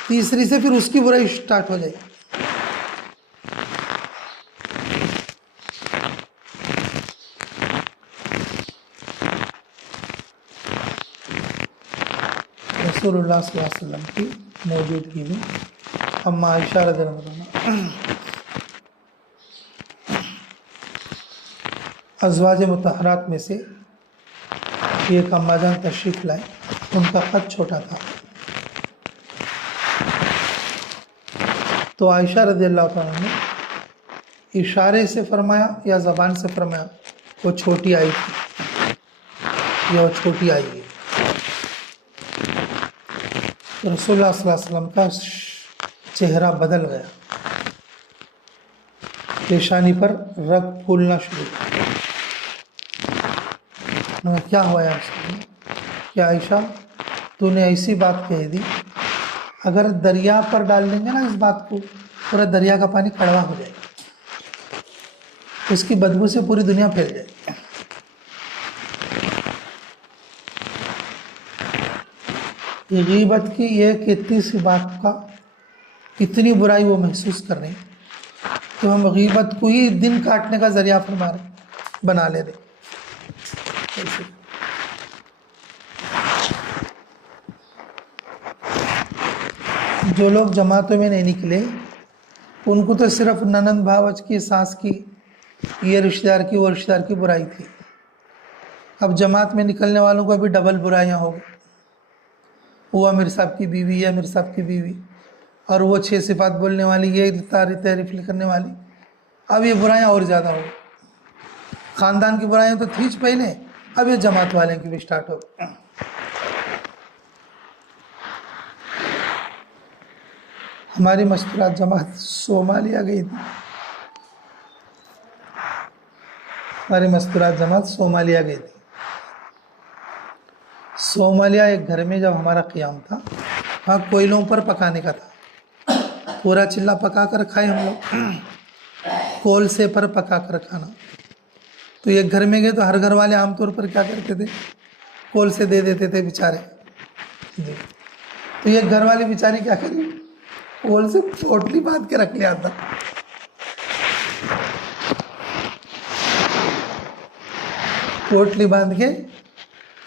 تیسری سے پھر اس کی برائی سٹارٹ ہو جائے گی. رسول اللہ صلی اللہ علیہ وسلم کی موجودگی میں اما عائشہ رضی اللہ عنہا ازواج مطہرات میں سے ایک اما جان تشریف لائے. ان کا قد چھوٹا تھا تو عائشہ رضی اللہ عنہ نے اشارے سے فرمایا یا زبان سے فرمایا وہ چھوٹی آئی تھی یا وہ چھوٹی آئی ہے. تو رسول اللہ صلی اللہ علیہ وسلم کا چہرہ بدل گیا. پیشانی پر رگ پھولنا شروع ہوا. کیا ہوا یا رسول اللہ؟ کہ عائشہ تو نے ایسی بات کہہ دی اگر دریا پر ڈال دیں گے نا اس بات کو پورا دریا کا پانی کڑوا ہو جائے گا. اس کی بدبو سے پوری دنیا پھیل جائے گی. یہ غیبت کی ایک اتنی سی بات کا اتنی برائی وہ محسوس کر رہے ہیں تو ہم غیبت کو ہی دن کاٹنے کا ذریعہ فرما رہے بنا لے رہے. جو لوگ جماعتوں میں نہیں نکلے ان کو تو صرف ننند بھاوج کی ساس کی یہ رشتہ دار کی وہ رشتہ دار کی برائی تھی. اب جماعت میں نکلنے والوں کو ابھی ڈبل برائیاں ہو گئی. وہ امیر صاحب کی بیوی یا امیر صاحب کی بیوی اور وہ 6 صفات بولنے والی یہ تعریف کرنے والی. اب یہ برائیاں اور زیادہ ہو گئی. خاندان کی برائیاں تو تھیچ پہلے اب یہ جماعت والے کی بھی سٹارٹ ہو گئی. ہماری مستورات جماعت صومالیہ گئی تھی. ہماری مستورات جماعت صومالیہ گئی تھی. صومالیہ ایک گھر میں جب ہمارا قیام تھا وہاں کوئلوں پر پکانے کا تھا. پورا چلہ پکا کر کھائے ہم لوگ. کول سے پر پکا کر کھانا. تو ایک گھر میں گئے تو ہر گھر والے عام طور پر کیا کرتے تھے کول سے دے دیتے تھے بیچارے. جی تو یہ گھر والے بیچاری کیا کری کول سے پوٹلی باندھ کے رکھ لیا تھا. پوٹلی باندھ کے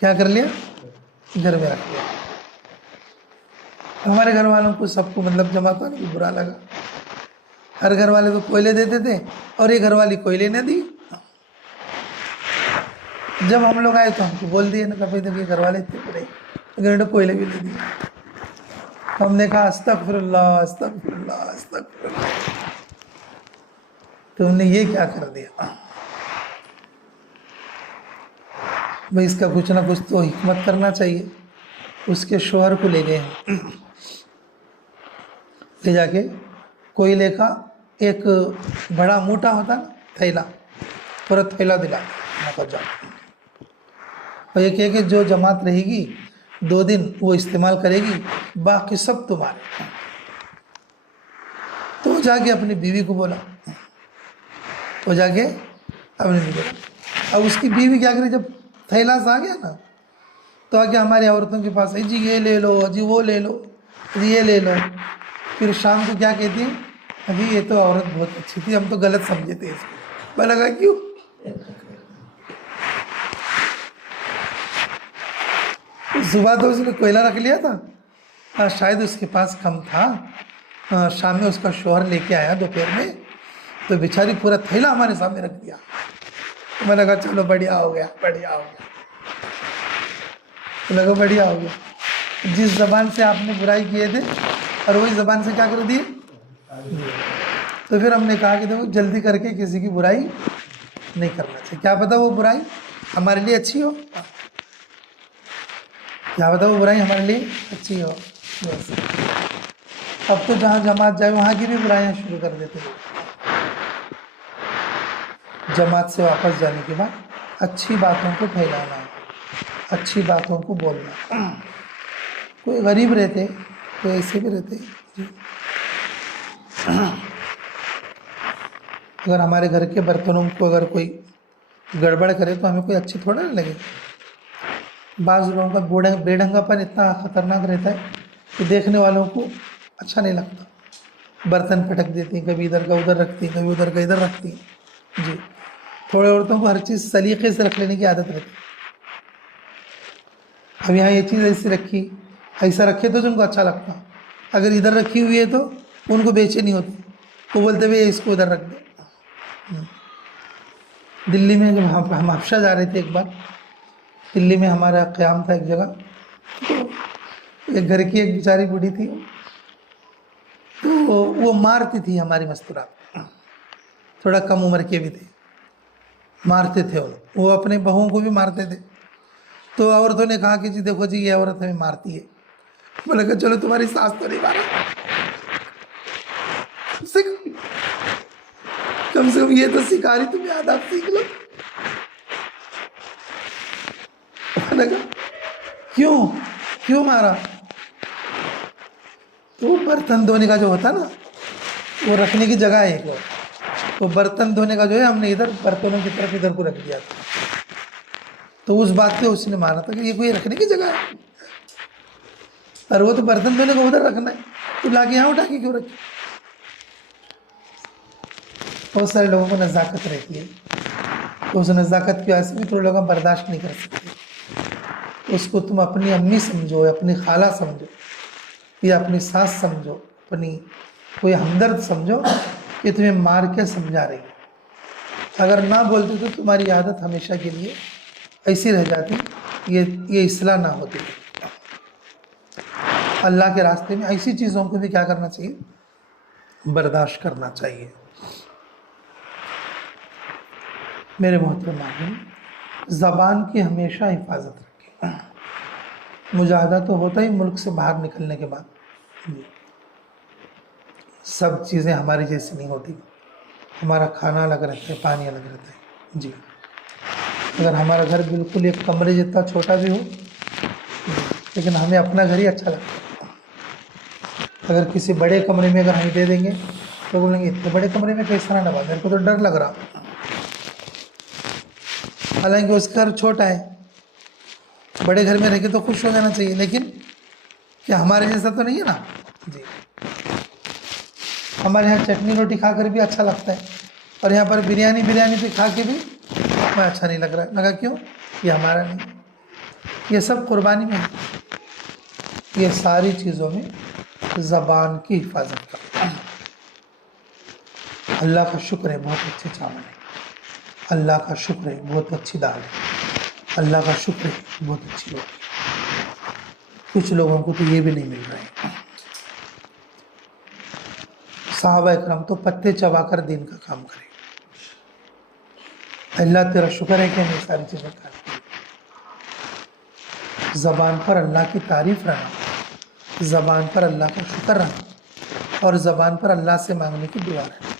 کیا کر لیا گھر میں رکھ لیا. ہمارے گھر والوں کو سب کو مطلب جماعت والوں کو برا لگا. ہر گھر والے کو کوئلے دیتے تھے اور یہ گھر والی کوئلے نہ دی. جب ہم لوگ آئے تو ہم کو بول دیے نا کبھی دیکھیے گھر والے اتنے برے اگر کوئلے بھی دے دیے. ہم نے کہا استغفر اللہ استغفر اللہ استغفر اللہ. تو ہم نے یہ کیا کر دیا بھائی اس کا کچھ نہ کچھ تو حکمت کرنا چاہیے. اس کے شوہر کو لے گئے ہیں لے جا کے کوئلے کا ایک بڑا موٹا ہوتا نا تھیلا پورا تھیلا دلا جا اور یہ کہ جو جماعت رہے گی 2 دن وہ استعمال کرے گی باقی سب تمہارے. تو وہ جا کے اپنی بیوی کو بولا. وہ جا کے اپنی بیوی کو اب اس کی بیوی کیا کرے جب تھیلا سے آ گیا نا تو آگے ہماری عورتوں کے پاس ہے جی یہ لے لو جی وہ لے لو جی یہ لے لو. پھر شام کو کیا کہتی ہیں ابھی یہ تو عورت بہت اچھی تھی ہم تو غلط سمجھے تھے اس کو. میں لگا کیوں صبح تو اس نے کوئلہ رکھ لیا تھا شاید اس کے پاس کم تھا. شام میں اس کا شوہر لے کے آیا دوپہر میں تو بیچاری پورا تھیلا ہمارے سامنے رکھ دیا. میں لگا چلو بڑھیا ہو گیا بڑھیا ہو گیا لگا بڑھیا ہو گیا. جس زبان سے آپ نے برائی کیے تھے اور وہی زبان سے کیا کر دیے. تو پھر ہم نے کہا کہ دیکھو جلدی کر کے کسی کی برائی نہیں کرنا چاہیے. کیا پتہ وہ برائی ہمارے لیے اچھی ہو. کیا پتہ وہ برائی ہمارے لیے اچھی ہو. اب تو جہاں جماعت جائے وہاں کی بھی برائیاں شروع کر دیتے ہیں. جماعت سے واپس جانے کے بعد اچھی باتوں کو پھیلانا اچھی باتوں کو بولنا. کوئی غریب رہتے کوئی ایسے بھی رہتے اگر ہمارے گھر کے برتنوں کو اگر کوئی گڑبڑ کرے تو ہمیں کوئی اچھی تھوڑا نہ لگے. بعض لوگوں کا بے ڈھنگاپن اتنا خطرناک رہتا ہے کہ دیکھنے والوں کو اچھا نہیں لگتا. برتن پٹک دیتی ہیں، کبھی ادھر کا ادھر رکھتی ہیں، کبھی ادھر کا ادھر رکھتی ہیں. جی، تھوڑے عورتوں کو ہر چیز سلیقے سے رکھ لینے کی عادت رہتی ہے. اب یہاں یہ چیز ایسی رکھی، ایسا رکھے تو ان کو اچھا لگتا، اگر ادھر رکھی ہوئی ہے تو ان کو بے چینی ہوتی، وہ بولتے بھائی اس کو ادھر رکھ دے. دلی میں جب ہم حبشہ جا رہے تھے ایک بار، دلی میں ہمارا قیام تھا ایک جگہ، تو ایک گھر کی ایک بیچاری بوڑھی تھی، تو وہ مارتی تھی ہماری مستورات، تھوڑا کم عمر کے بھی تھے، مارتے تھے وہ اپنے بہوؤں کو بھی مارتے تھے. تو عورتوں نے کہا کہ جی دیکھو جی یہ عورت ہمیں مارتی ہے. بولے کہ چلو تمہاری ساس تو نہیں مارا، کم سے کم یہ تو سکھا رہی، تمہیں آداب سیکھ لو. کیوں مارا؟ تو وہ برتن دھونے کا جو ہوتا نا، وہ رکھنے کی جگہ ہے ایک، تو برتن دھونے کا جو ہے ہم نے ادھر برتنوں کی طرف ادھر کو رکھ دیا تھا، تو اس بات پہ اس نے مارا تھا کہ یہ کوئی رکھنے کی جگہ ہے، اور وہ تو برتن دھونے کو ادھر رکھنا ہے، تو لا کے یہاں اٹھا کے کیوں رکھی؟ بہت سارے لوگوں کو نزاکت رہتی ہے، تو اس نزاکت کی وجہ سے بھی تھوڑے لوگ برداشت نہیں کر سکتے. اس کو تم اپنی امی سمجھو، اپنی خالہ سمجھو، یا اپنی ساس سمجھو، اپنی کوئی ہمدرد سمجھو کہ تمہیں مار کے سمجھا رہی ہے. اگر نہ بولتے تو تمہاری عادت ہمیشہ کے لیے ایسی رہ جاتی، یہ اصلاح نہ ہوتی. اللہ کے راستے میں ایسی چیزوں کو بھی کیا کرنا چاہیے؟ برداشت کرنا چاہیے. میرے محترم ناظرین، زبان کی ہمیشہ حفاظت رکھیں. مجاہدہ تو ہوتا ہی ملک سے باہر نکلنے کے بعد، سب چیزیں ہماری جیسی نہیں ہوتی. ہمارا کھانا الگ رہتا ہے، پانی الگ رہتا ہے. جی، اگر ہمارا گھر بالکل ایک کمرے جتنا چھوٹا بھی ہو، لیکن ہمیں اپنا گھر ہی اچھا لگتا ہے. اگر کسی بڑے کمرے میں اگر ہمیں دے دیں گے تو بولیں گے اتنے بڑے کمرے میں کیسا نہ ڈبا، میرے کو تو ڈر لگ رہا. حالانکہ اس کا گھر چھوٹا ہے، بڑے گھر میں رہ کے تو خوش ہو جانا چاہیے، لیکن کیا ہمارے جیسا تو نہیں ہے نا. جی، ہمارے یہاں چٹنی روٹی کھا کر بھی اچھا لگتا ہے، اور یہاں پر بریانی پہ کھا کے بھی ہمیں اچھا نہیں لگ رہا ہے. لگا کیوں؟ یہ ہمارا نہیں. یہ سب قربانی میں ہے. یہ ساری چیزوں میں زبان کی حفاظت کرنا. اللہ کا شکر ہے بہت اچھے چاول ہے، اللہ کا شکر ہے بہت اچھی دال ہے، اللہ کا شکر ہے بہت اچھی روٹی. کچھ لوگوں کو تو یہ بھی نہیں مل رہا ہے. صحابہ اکرام تو پتے چبا کر دین کا کام کرے. اللہ تیرا شکر ہے کہ ہمیں ساری چیزیں کھا لی. زبان پر اللہ کی تعریف رہنا، زبان پر اللہ کا شکر رہنا، اور زبان پر اللہ سے مانگنے کی دعا رہنا.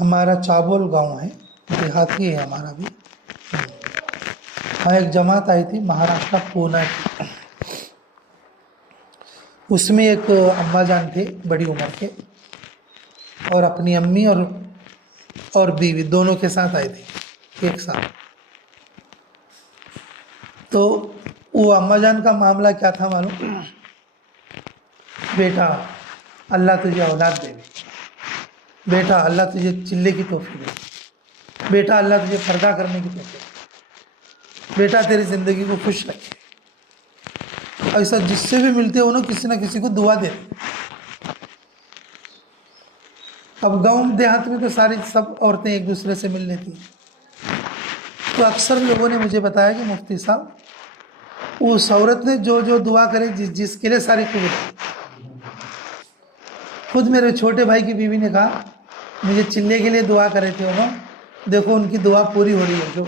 ہمارا چابول گاؤں ہے، دیہاتی ہے ہمارا بھی. وہاں ایک جماعت آئی تھی مہاراشٹر پونا کی. اس میں ایک اماں جان تھے بڑی عمر کے، اور اپنی امی اور بیوی دونوں کے ساتھ آئے تھے ایک ساتھ. تو وہ اماں جان کا معاملہ کیا تھا معلوم؟ بیٹا اللہ تجھے اولاد دے، بیٹا اللہ تجھے چلے کی توفیق دے، بیٹا اللہ تجھے پردہ کرنے کی توفیق دے، بیٹا تیری زندگی کو خوش رکھے. ایسا جس سے بھی ملتے انہوں کسی نہ کسی کو دعا دیتے. اب گاؤں دیہات میں تو سب عورتیں ایک دوسرے سے مل لیتی ہیں. تو اکثر لوگوں نے مجھے بتایا کہ مفتی صاحب اس عورت نے جو دعا کرے جس کے لیے ساری قبول. خود میرے چھوٹے بھائی کی بیوی نے کہا مجھے چلے کے لیے دعا کرے تھے انہوں، دیکھو ان کی دعا پوری ہو رہی ہے. جو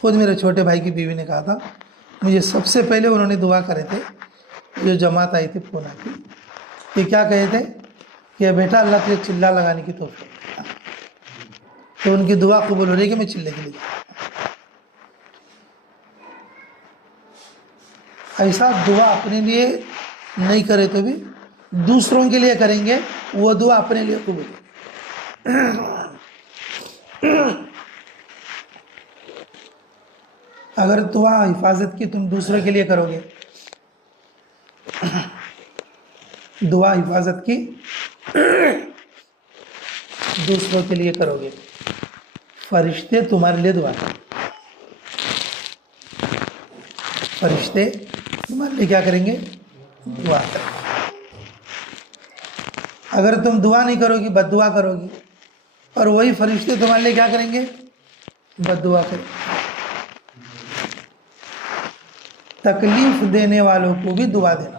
خود میرے چھوٹے بھائی کی بیوی نے کہا تھا مجھے سب سے پہلے انہوں نے دعا کرے تھے، جو جماعت آئی تھی پونا کی، کہ کیا کہے تھے کہ بیٹا اللہ تجھے چلا لگانے کی توفیق دے. تو ان کی دعا قبول ہو رہی ہے کہ میں چلے کے لیے. ایسا دعا اپنے لیے نہیں کرے تو بھی دوسروں کے لیے کریں گے وہ دعا اپنے لیے قبول ہوگی۔ اگر دعا حفاظت کی تم دوسروں کے لیے کرو گے، دعا حفاظت کی دوسروں کے لیے کرو گے، فرشتے تمہارے لیے دعا کریں، فرشتے تمہارے لیے کیا کریں گے؟ دعا کریں گے۔ اگر تم دعا نہیں کرو گی، بد دعا کرو گی، اور وہی فرشتے تمہارے لیے کیا کریں گے؟ بد دعا کریں گے۔ تکلیف دینے والوں کو بھی دعا دینا،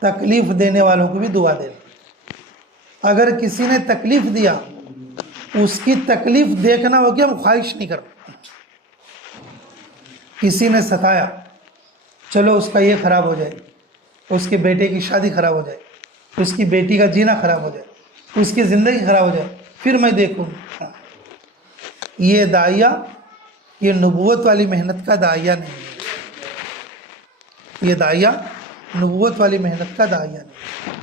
تکلیف دینے والوں کو بھی دعا دینا۔ اگر کسی نے تکلیف دیا، اس کی تکلیف دیکھنا ہوگی، ہم خواہش نہیں کرتے۔ کسی نے ستایا، چلو اس کا یہ خراب ہو جائے، اس کے بیٹے کی شادی خراب ہو جائے، اس کی بیٹی کا جینا خراب ہو جائے، اس کی زندگی خراب ہو جائے، پھر میں دیکھوں۔ یہ داعیہ، یہ نبوت والی محنت کا داعیہ نہیں ہے، یہ داعیہ نبوت والی محنت کا داعیہ نہیں۔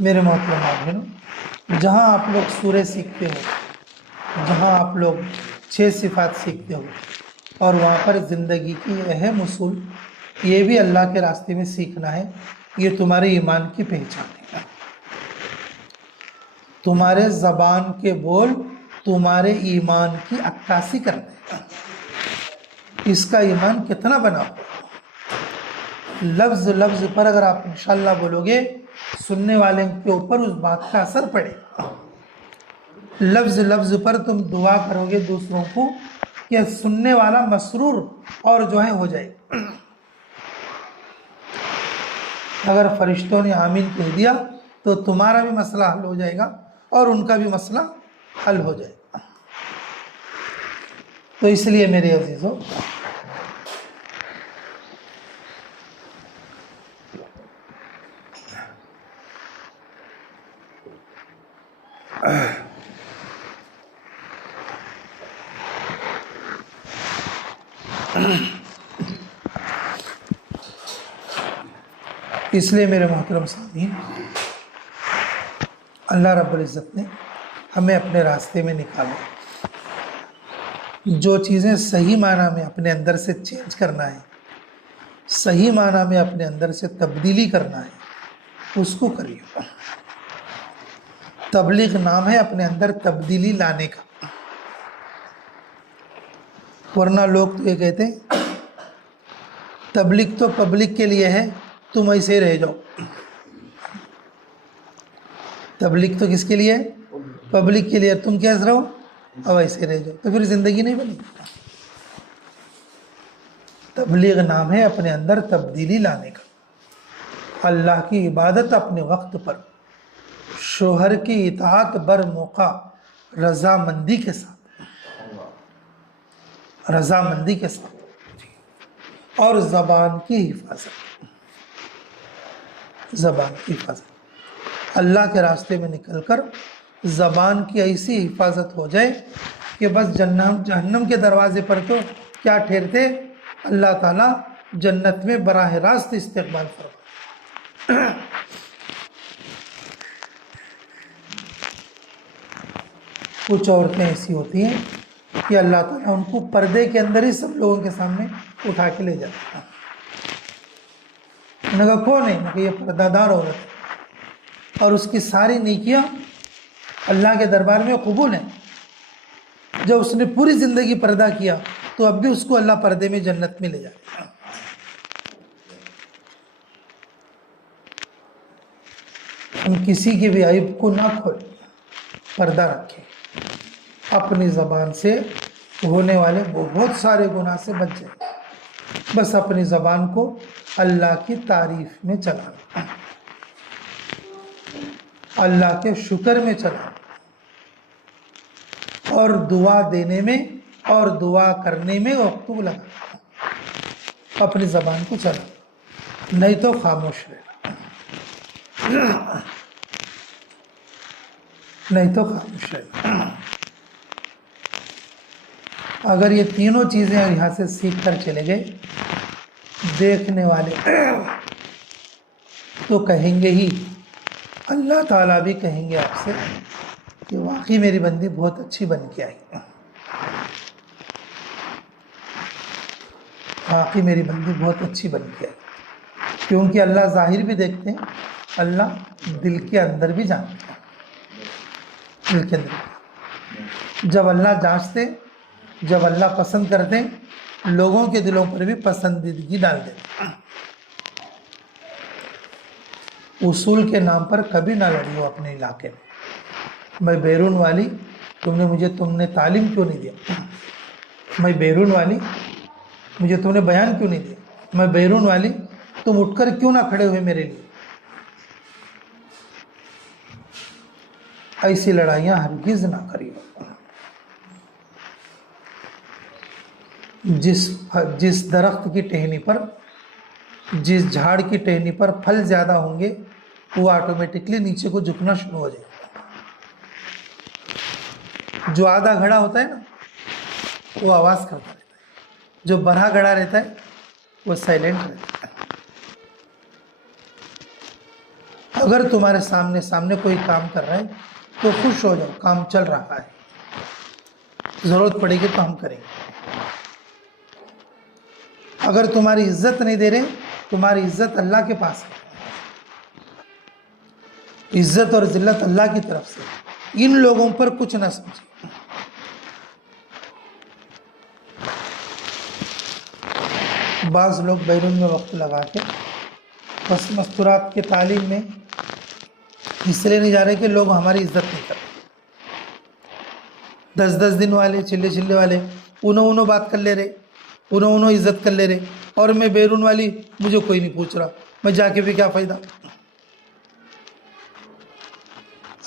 میرے محترم بھائیوں، جہاں آپ لوگ سورہ سیکھتے ہو، جہاں آپ لوگ 6 صفات سیکھتے ہو، اور وہاں پر زندگی کی اہم اصول یہ بھی اللہ کے راستے میں سیکھنا ہے، یہ تمہارے ایمان کی پہچان ہے۔ تمہارے زبان کے بول تمہارے ایمان کی عکاسی کرتے ہیں، اس کا ایمان کتنا بنا ہو۔ لفظ لفظ پر اگر آپ انشاءاللہ بولو گے، سننے والے کے اوپر اس بات کا اثر پڑے گا۔ لفظ لفظ پر تم دعا کرو گے دوسروں کو کہ سننے والا مسرور اور جو ہے ہو جائے۔ اگر فرشتوں نے آمین کہہ دیا تو تمہارا بھی مسئلہ حل ہو جائے گا اور ان کا بھی مسئلہ حل ہو جائے گا۔ تو اس لیے میرے عزیزوں، اس لیے میرے محترم سامعین، اللہ رب العزت نے ہمیں اپنے راستے میں نکالا۔ جو چیزیں صحیح معنی میں اپنے اندر سے چینج کرنا ہے، صحیح معنی میں اپنے اندر سے تبدیلی کرنا ہے، اس کو کریے۔ تبلیغ نام ہے اپنے اندر تبدیلی لانے کا، ورنہ لوگ تو یہ کہتے ہیں تبلیغ تو پبلک کے لیے ہے، تم ایسے رہ جاؤ۔ تبلیغ تو کس کے لیے ہے؟ پبلک کے لیے، تم کیسے رہو؟ اب ایسے رہ جاؤ، تو پھر زندگی نہیں بنی۔ تبلیغ نام ہے اپنے اندر تبدیلی لانے کا، اللہ کی عبادت اپنے وقت پر، شوہر کی اطاعت بر موقع، رضامندی کے ساتھ، رضامندی کے ساتھ، اور زبان کی حفاظت، زبان کی حفاظت۔ اللہ کے راستے میں نکل کر زبان کی ایسی حفاظت ہو جائے کہ بس جہنم کے دروازے پر تو کیا ٹھہرتے، اللہ تعالیٰ جنت میں براہ راست استقبال فرمائے۔ کچھ عورتیں ایسی ہوتی ہیں کہ اللہ تعالیٰ ان کو پردے کے اندر ہی سب لوگوں کے سامنے اٹھا کے لے جاتا ہے۔ انہوں نے کہا کون ہے؟ کہ یہ پردہ دار عورت ہے، اور اس کی ساری نیکیاں اللہ کے دربار میں قبول ہیں۔ جب اس نے پوری زندگی پردہ کیا تو اب بھی اس کو اللہ پردے میں جنت میں لے جاتا ہے۔ ہم کسی کے بھی عیب کو نہ کھولیں، پردہ رکھیں، اپنی زبان سے ہونے والے بہت سارے گناہ سے بچ جائیں، بس اپنی زبان کو اللہ کی تعریف میں چلانا، اللہ کے شکر میں چلانا، اور دعا دینے میں اور دعا کرنے میں وقت لگانا، اپنی زبان کو چلانا، نہیں تو خاموش رہنا، نہیں تو خاموش رہنا۔ اگر یہ تینوں چیزیں یہاں سے سیکھ کر چلے گئے، دیکھنے والے تو کہیں گے ہی، اللہ تعالیٰ بھی کہیں گے آپ سے کہ واقعی میری بندی بہت اچھی بن کے آئی، واقعی میری بندی بہت اچھی بن کے آئی، کیونکہ اللہ ظاہر بھی دیکھتے ہیں، اللہ دل کے اندر بھی جانتے ہیں، دل کے اندر۔ جب اللہ جانچتے، جب اللہ پسند کرتے، لوگوں کے دلوں پر بھی پسندیدگی ڈال دیتے۔ اصول کے نام پر کبھی نہ لڑیو اپنے علاقے میں بیرون والی، تم نے تعلیم کیوں نہیں دیا؟ میں بیرون والی، مجھے تم نے بیان کیوں نہیں دیا؟ میں بیرون والی، تم اٹھ کر کیوں نہ کھڑے ہوئے میرے لیے؟ ایسی لڑائیاں ہرگز نہ کریو۔ جس درخت کی ٹہنی پر، جس جھاڑ کی ٹہنی پر پھل زیادہ ہوں گے، وہ آٹومیٹکلی نیچے کو جھکنا شروع ہو جائے گا۔ جو آدھا گھڑا ہوتا ہے نا، وہ آواز کرتا رہتا ہے، جو بڑھا گھڑا رہتا ہے وہ سائلنٹ رہتا ہے۔ اگر تمہارے سامنے کوئی کام کر رہا ہے تو خوش ہو جاؤ، کام چل رہا ہے، ضرورت پڑے گی تو ہم کریں گے۔ اگر تمہاری عزت نہیں دے رہے، تمہاری عزت اللہ کے پاس ہے، عزت اور ذلت اللہ کی طرف سے، ان لوگوں پر کچھ نہ سمجھے۔ بعض لوگ بیرون میں وقت لگا کے بس مستورات کے تعلیم میں اس لیے نہیں جا رہے کہ لوگ ہماری عزت نہیں کرتے۔ 10 دن والے، چلے والے انہوں بات کر لے رہے، انہوں عزت کر لے رہے، اور میں بیرون والی، مجھے کوئی نہیں پوچھ رہا، میں جا کے بھی کیا فائدہ؟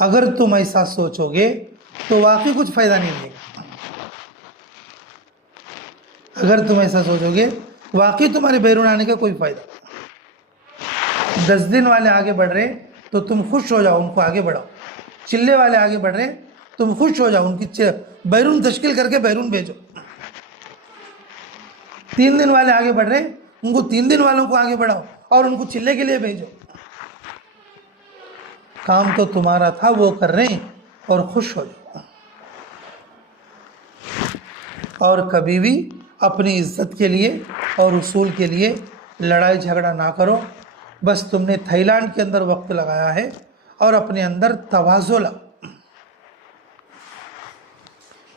اگر تم ایسا سوچو گے تو واقعی کچھ فائدہ نہیں دے گا۔ اگر تم ایسا سوچو گے واقعی تمہارے بیرون آنے کا کوئی فائدہ نہیں۔ 10 دن والے آگے بڑھ رہے تو تم خوش ہو جاؤ، ان کو آگے بڑھاؤ۔ چلے والے آگے بڑھ رہے، تم خوش ہو جاؤ، ان کی بیرون تشکیل کر کے بیرون بھیجو۔ 3 دن والے آگے بڑھ رہے، ان کو 3 دن والوں کو آگے بڑھاؤ اور ان کو چلے کے لیے بھیجو۔ کام تو تمہارا تھا، وہ کر رہے ہیں اور خوش ہو جاؤ۔ اور کبھی بھی اپنی عزت کے لیے اور اصول کے لیے لڑائی جھگڑا نہ کرو۔ بس تم نے تھائی لینڈ کے اندر وقت لگایا ہے اور اپنے اندر تواضع لاؤ،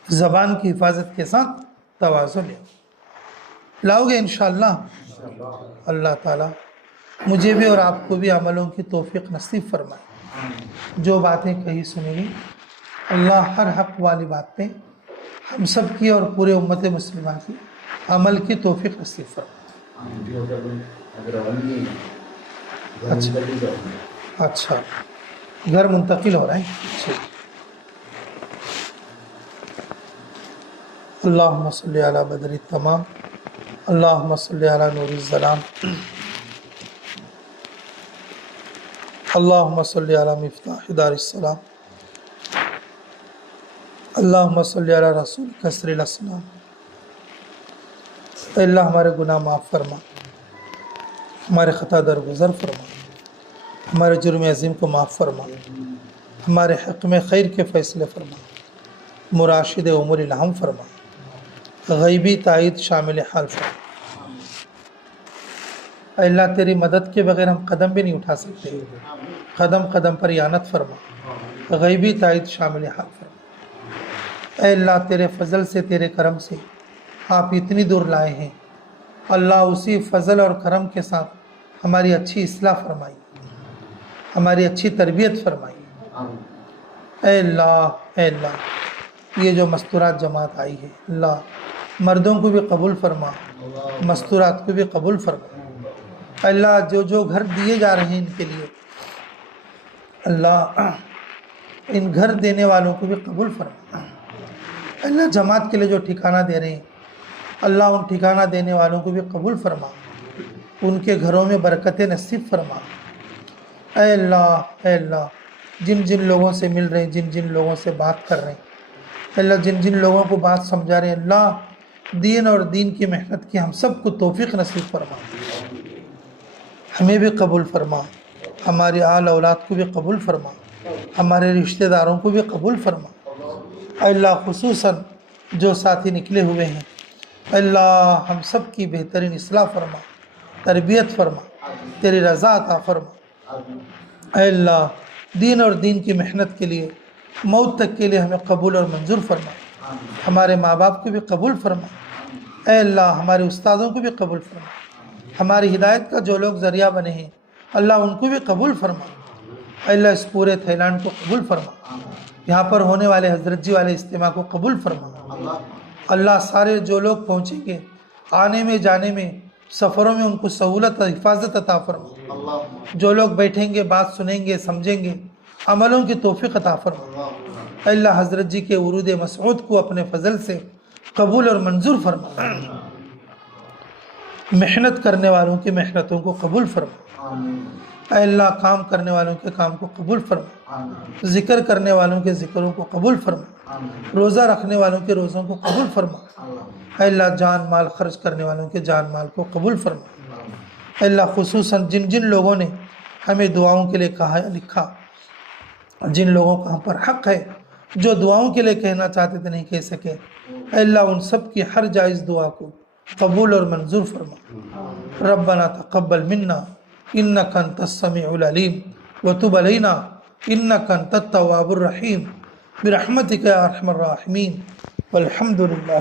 زبان کی حفاظت کے ساتھ تواضع لاؤ گے انشاءاللہ۔ اللہ تعالیٰ مجھے بھی اور آپ کو بھی عملوں کی توفیق نصیب فرمائے۔ جو باتیں کہی سنیں گی، اللہ ہر حق والی باتیں ہم سب کی اور پورے امت مسلمہ کی عمل کی توفیق نصیب فرمائے۔ اچھا، گھر منتقل ہو رہا ہے، اللہم صلی علی بدر التمام، اللہم صلی علی نور الظلام، اللہم صلی علی مفتاح دار السلام، اللہم صلی علی رسول کسر الاسلام۔ اے اللہ ہمارے گناہ معاف فرما، ہمارے خطا درگزر فرما، ہمارے جرم عظیم کو معاف فرما، ہمارے حق میں خیر کے فیصلے فرما، مراشد امور الہم فرما، غیبی تائید شامل حال فرما۔ اے اللہ تیری مدد کے بغیر ہم قدم بھی نہیں اٹھا سکتے، قدم قدم پر اعانت فرما، غیبی تائید شامل حال فرما۔ اے اللہ تیرے فضل سے، تیرے کرم سے آپ اتنی دور لائے ہیں، اللہ اسی فضل اور کرم کے ساتھ ہماری اچھی اصلاح فرمائی، ہماری اچھی تربیت فرمائی۔ اے اللہ یہ جو مستورات جماعت آئی ہے، اللہ مردوں کو بھی قبول فرما، مستورات کو بھی قبول فرما۔ اللہ جو گھر دیے جا رہے ہیں ان کے لیے، اللہ ان گھر دینے والوں کو بھی قبول فرما۔ اللہ جماعت کے لیے جو ٹھکانہ دے رہے ہیں، اللہ ان ٹھکانہ دینے والوں کو بھی قبول فرما، ان کے گھروں میں برکت نصیب فرما۔ اے اللہ جن لوگوں سے مل رہے ہیں، جن لوگوں سے بات کر رہے ہیں، اللہ جن لوگوں کو بات سمجھا رہے ہیں، اللہ دین اور دین کی محنت کی ہم سب کو توفیق نصیب فرما، ہمیں بھی قبول فرما، ہماری آل اولاد کو بھی قبول فرما، ہمارے رشتہ داروں کو بھی قبول فرما۔ اے اللہ خصوصاً جو ساتھی نکلے ہوئے ہیں، اے اللہ ہم سب کی بہترین اصلاح فرما، تربیت فرما، تیری رضا عطا فرما۔ اے اللہ دین اور دین کی محنت کے لیے موت تک کے لیے ہمیں قبول اور منظور فرما، ہمارے ماں باپ کو بھی قبول فرما۔ اے اللہ ہمارے استادوں کو بھی قبول فرما، ہماری ہدایت کا جو لوگ ذریعہ بنے ہیں اللہ ان کو بھی قبول فرما۔ اے اللہ اس پورے تھائی لینڈ کو قبول فرما، یہاں پر ہونے والے حضرت جی والے اجتماع کو قبول فرما۔ اللہ سارے جو لوگ پہنچیں گے، آنے میں جانے میں، سفروں میں ان کو سہولت اور حفاظت عطا فرما۔ جو لوگ بیٹھیں گے، بات سنیں گے، سمجھیں گے، عملوں کی توفیق عطا فرما۔ اے اللہ حضرت جی کے ورود مسعود کو اپنے فضل سے قبول اور منظور فرما، محنت کرنے والوں کی محنتوں کو قبول فرما۔ اے اللہ کام کرنے والوں کے کام کو قبول فرما، ذکر کرنے والوں کے ذکروں کو قبول فرما، روزہ رکھنے والوں کے روزوں کو قبول فرما۔ اے اللہ جان مال خرچ کرنے والوں کے جان مال کو قبول فرما۔ اے اللہ خصوصاً جن جن لوگوں نے ہمیں دعاؤں کے لیے کہا یا لکھا، جن لوگوں کا ہم پر حق ہے، جو دعاؤں کے لیے کہنا چاہتے تھے نہیں کہہ سکے، اے اللہ ان سب کی ہر جائز دعا کو قبول اور منظور فرما۔ ربنا تقبل منا انک انت السمیع العلیم وتب علینا انک انت التواب الرحیم برحمتک یا ارحم الراحمین والحمد للہ۔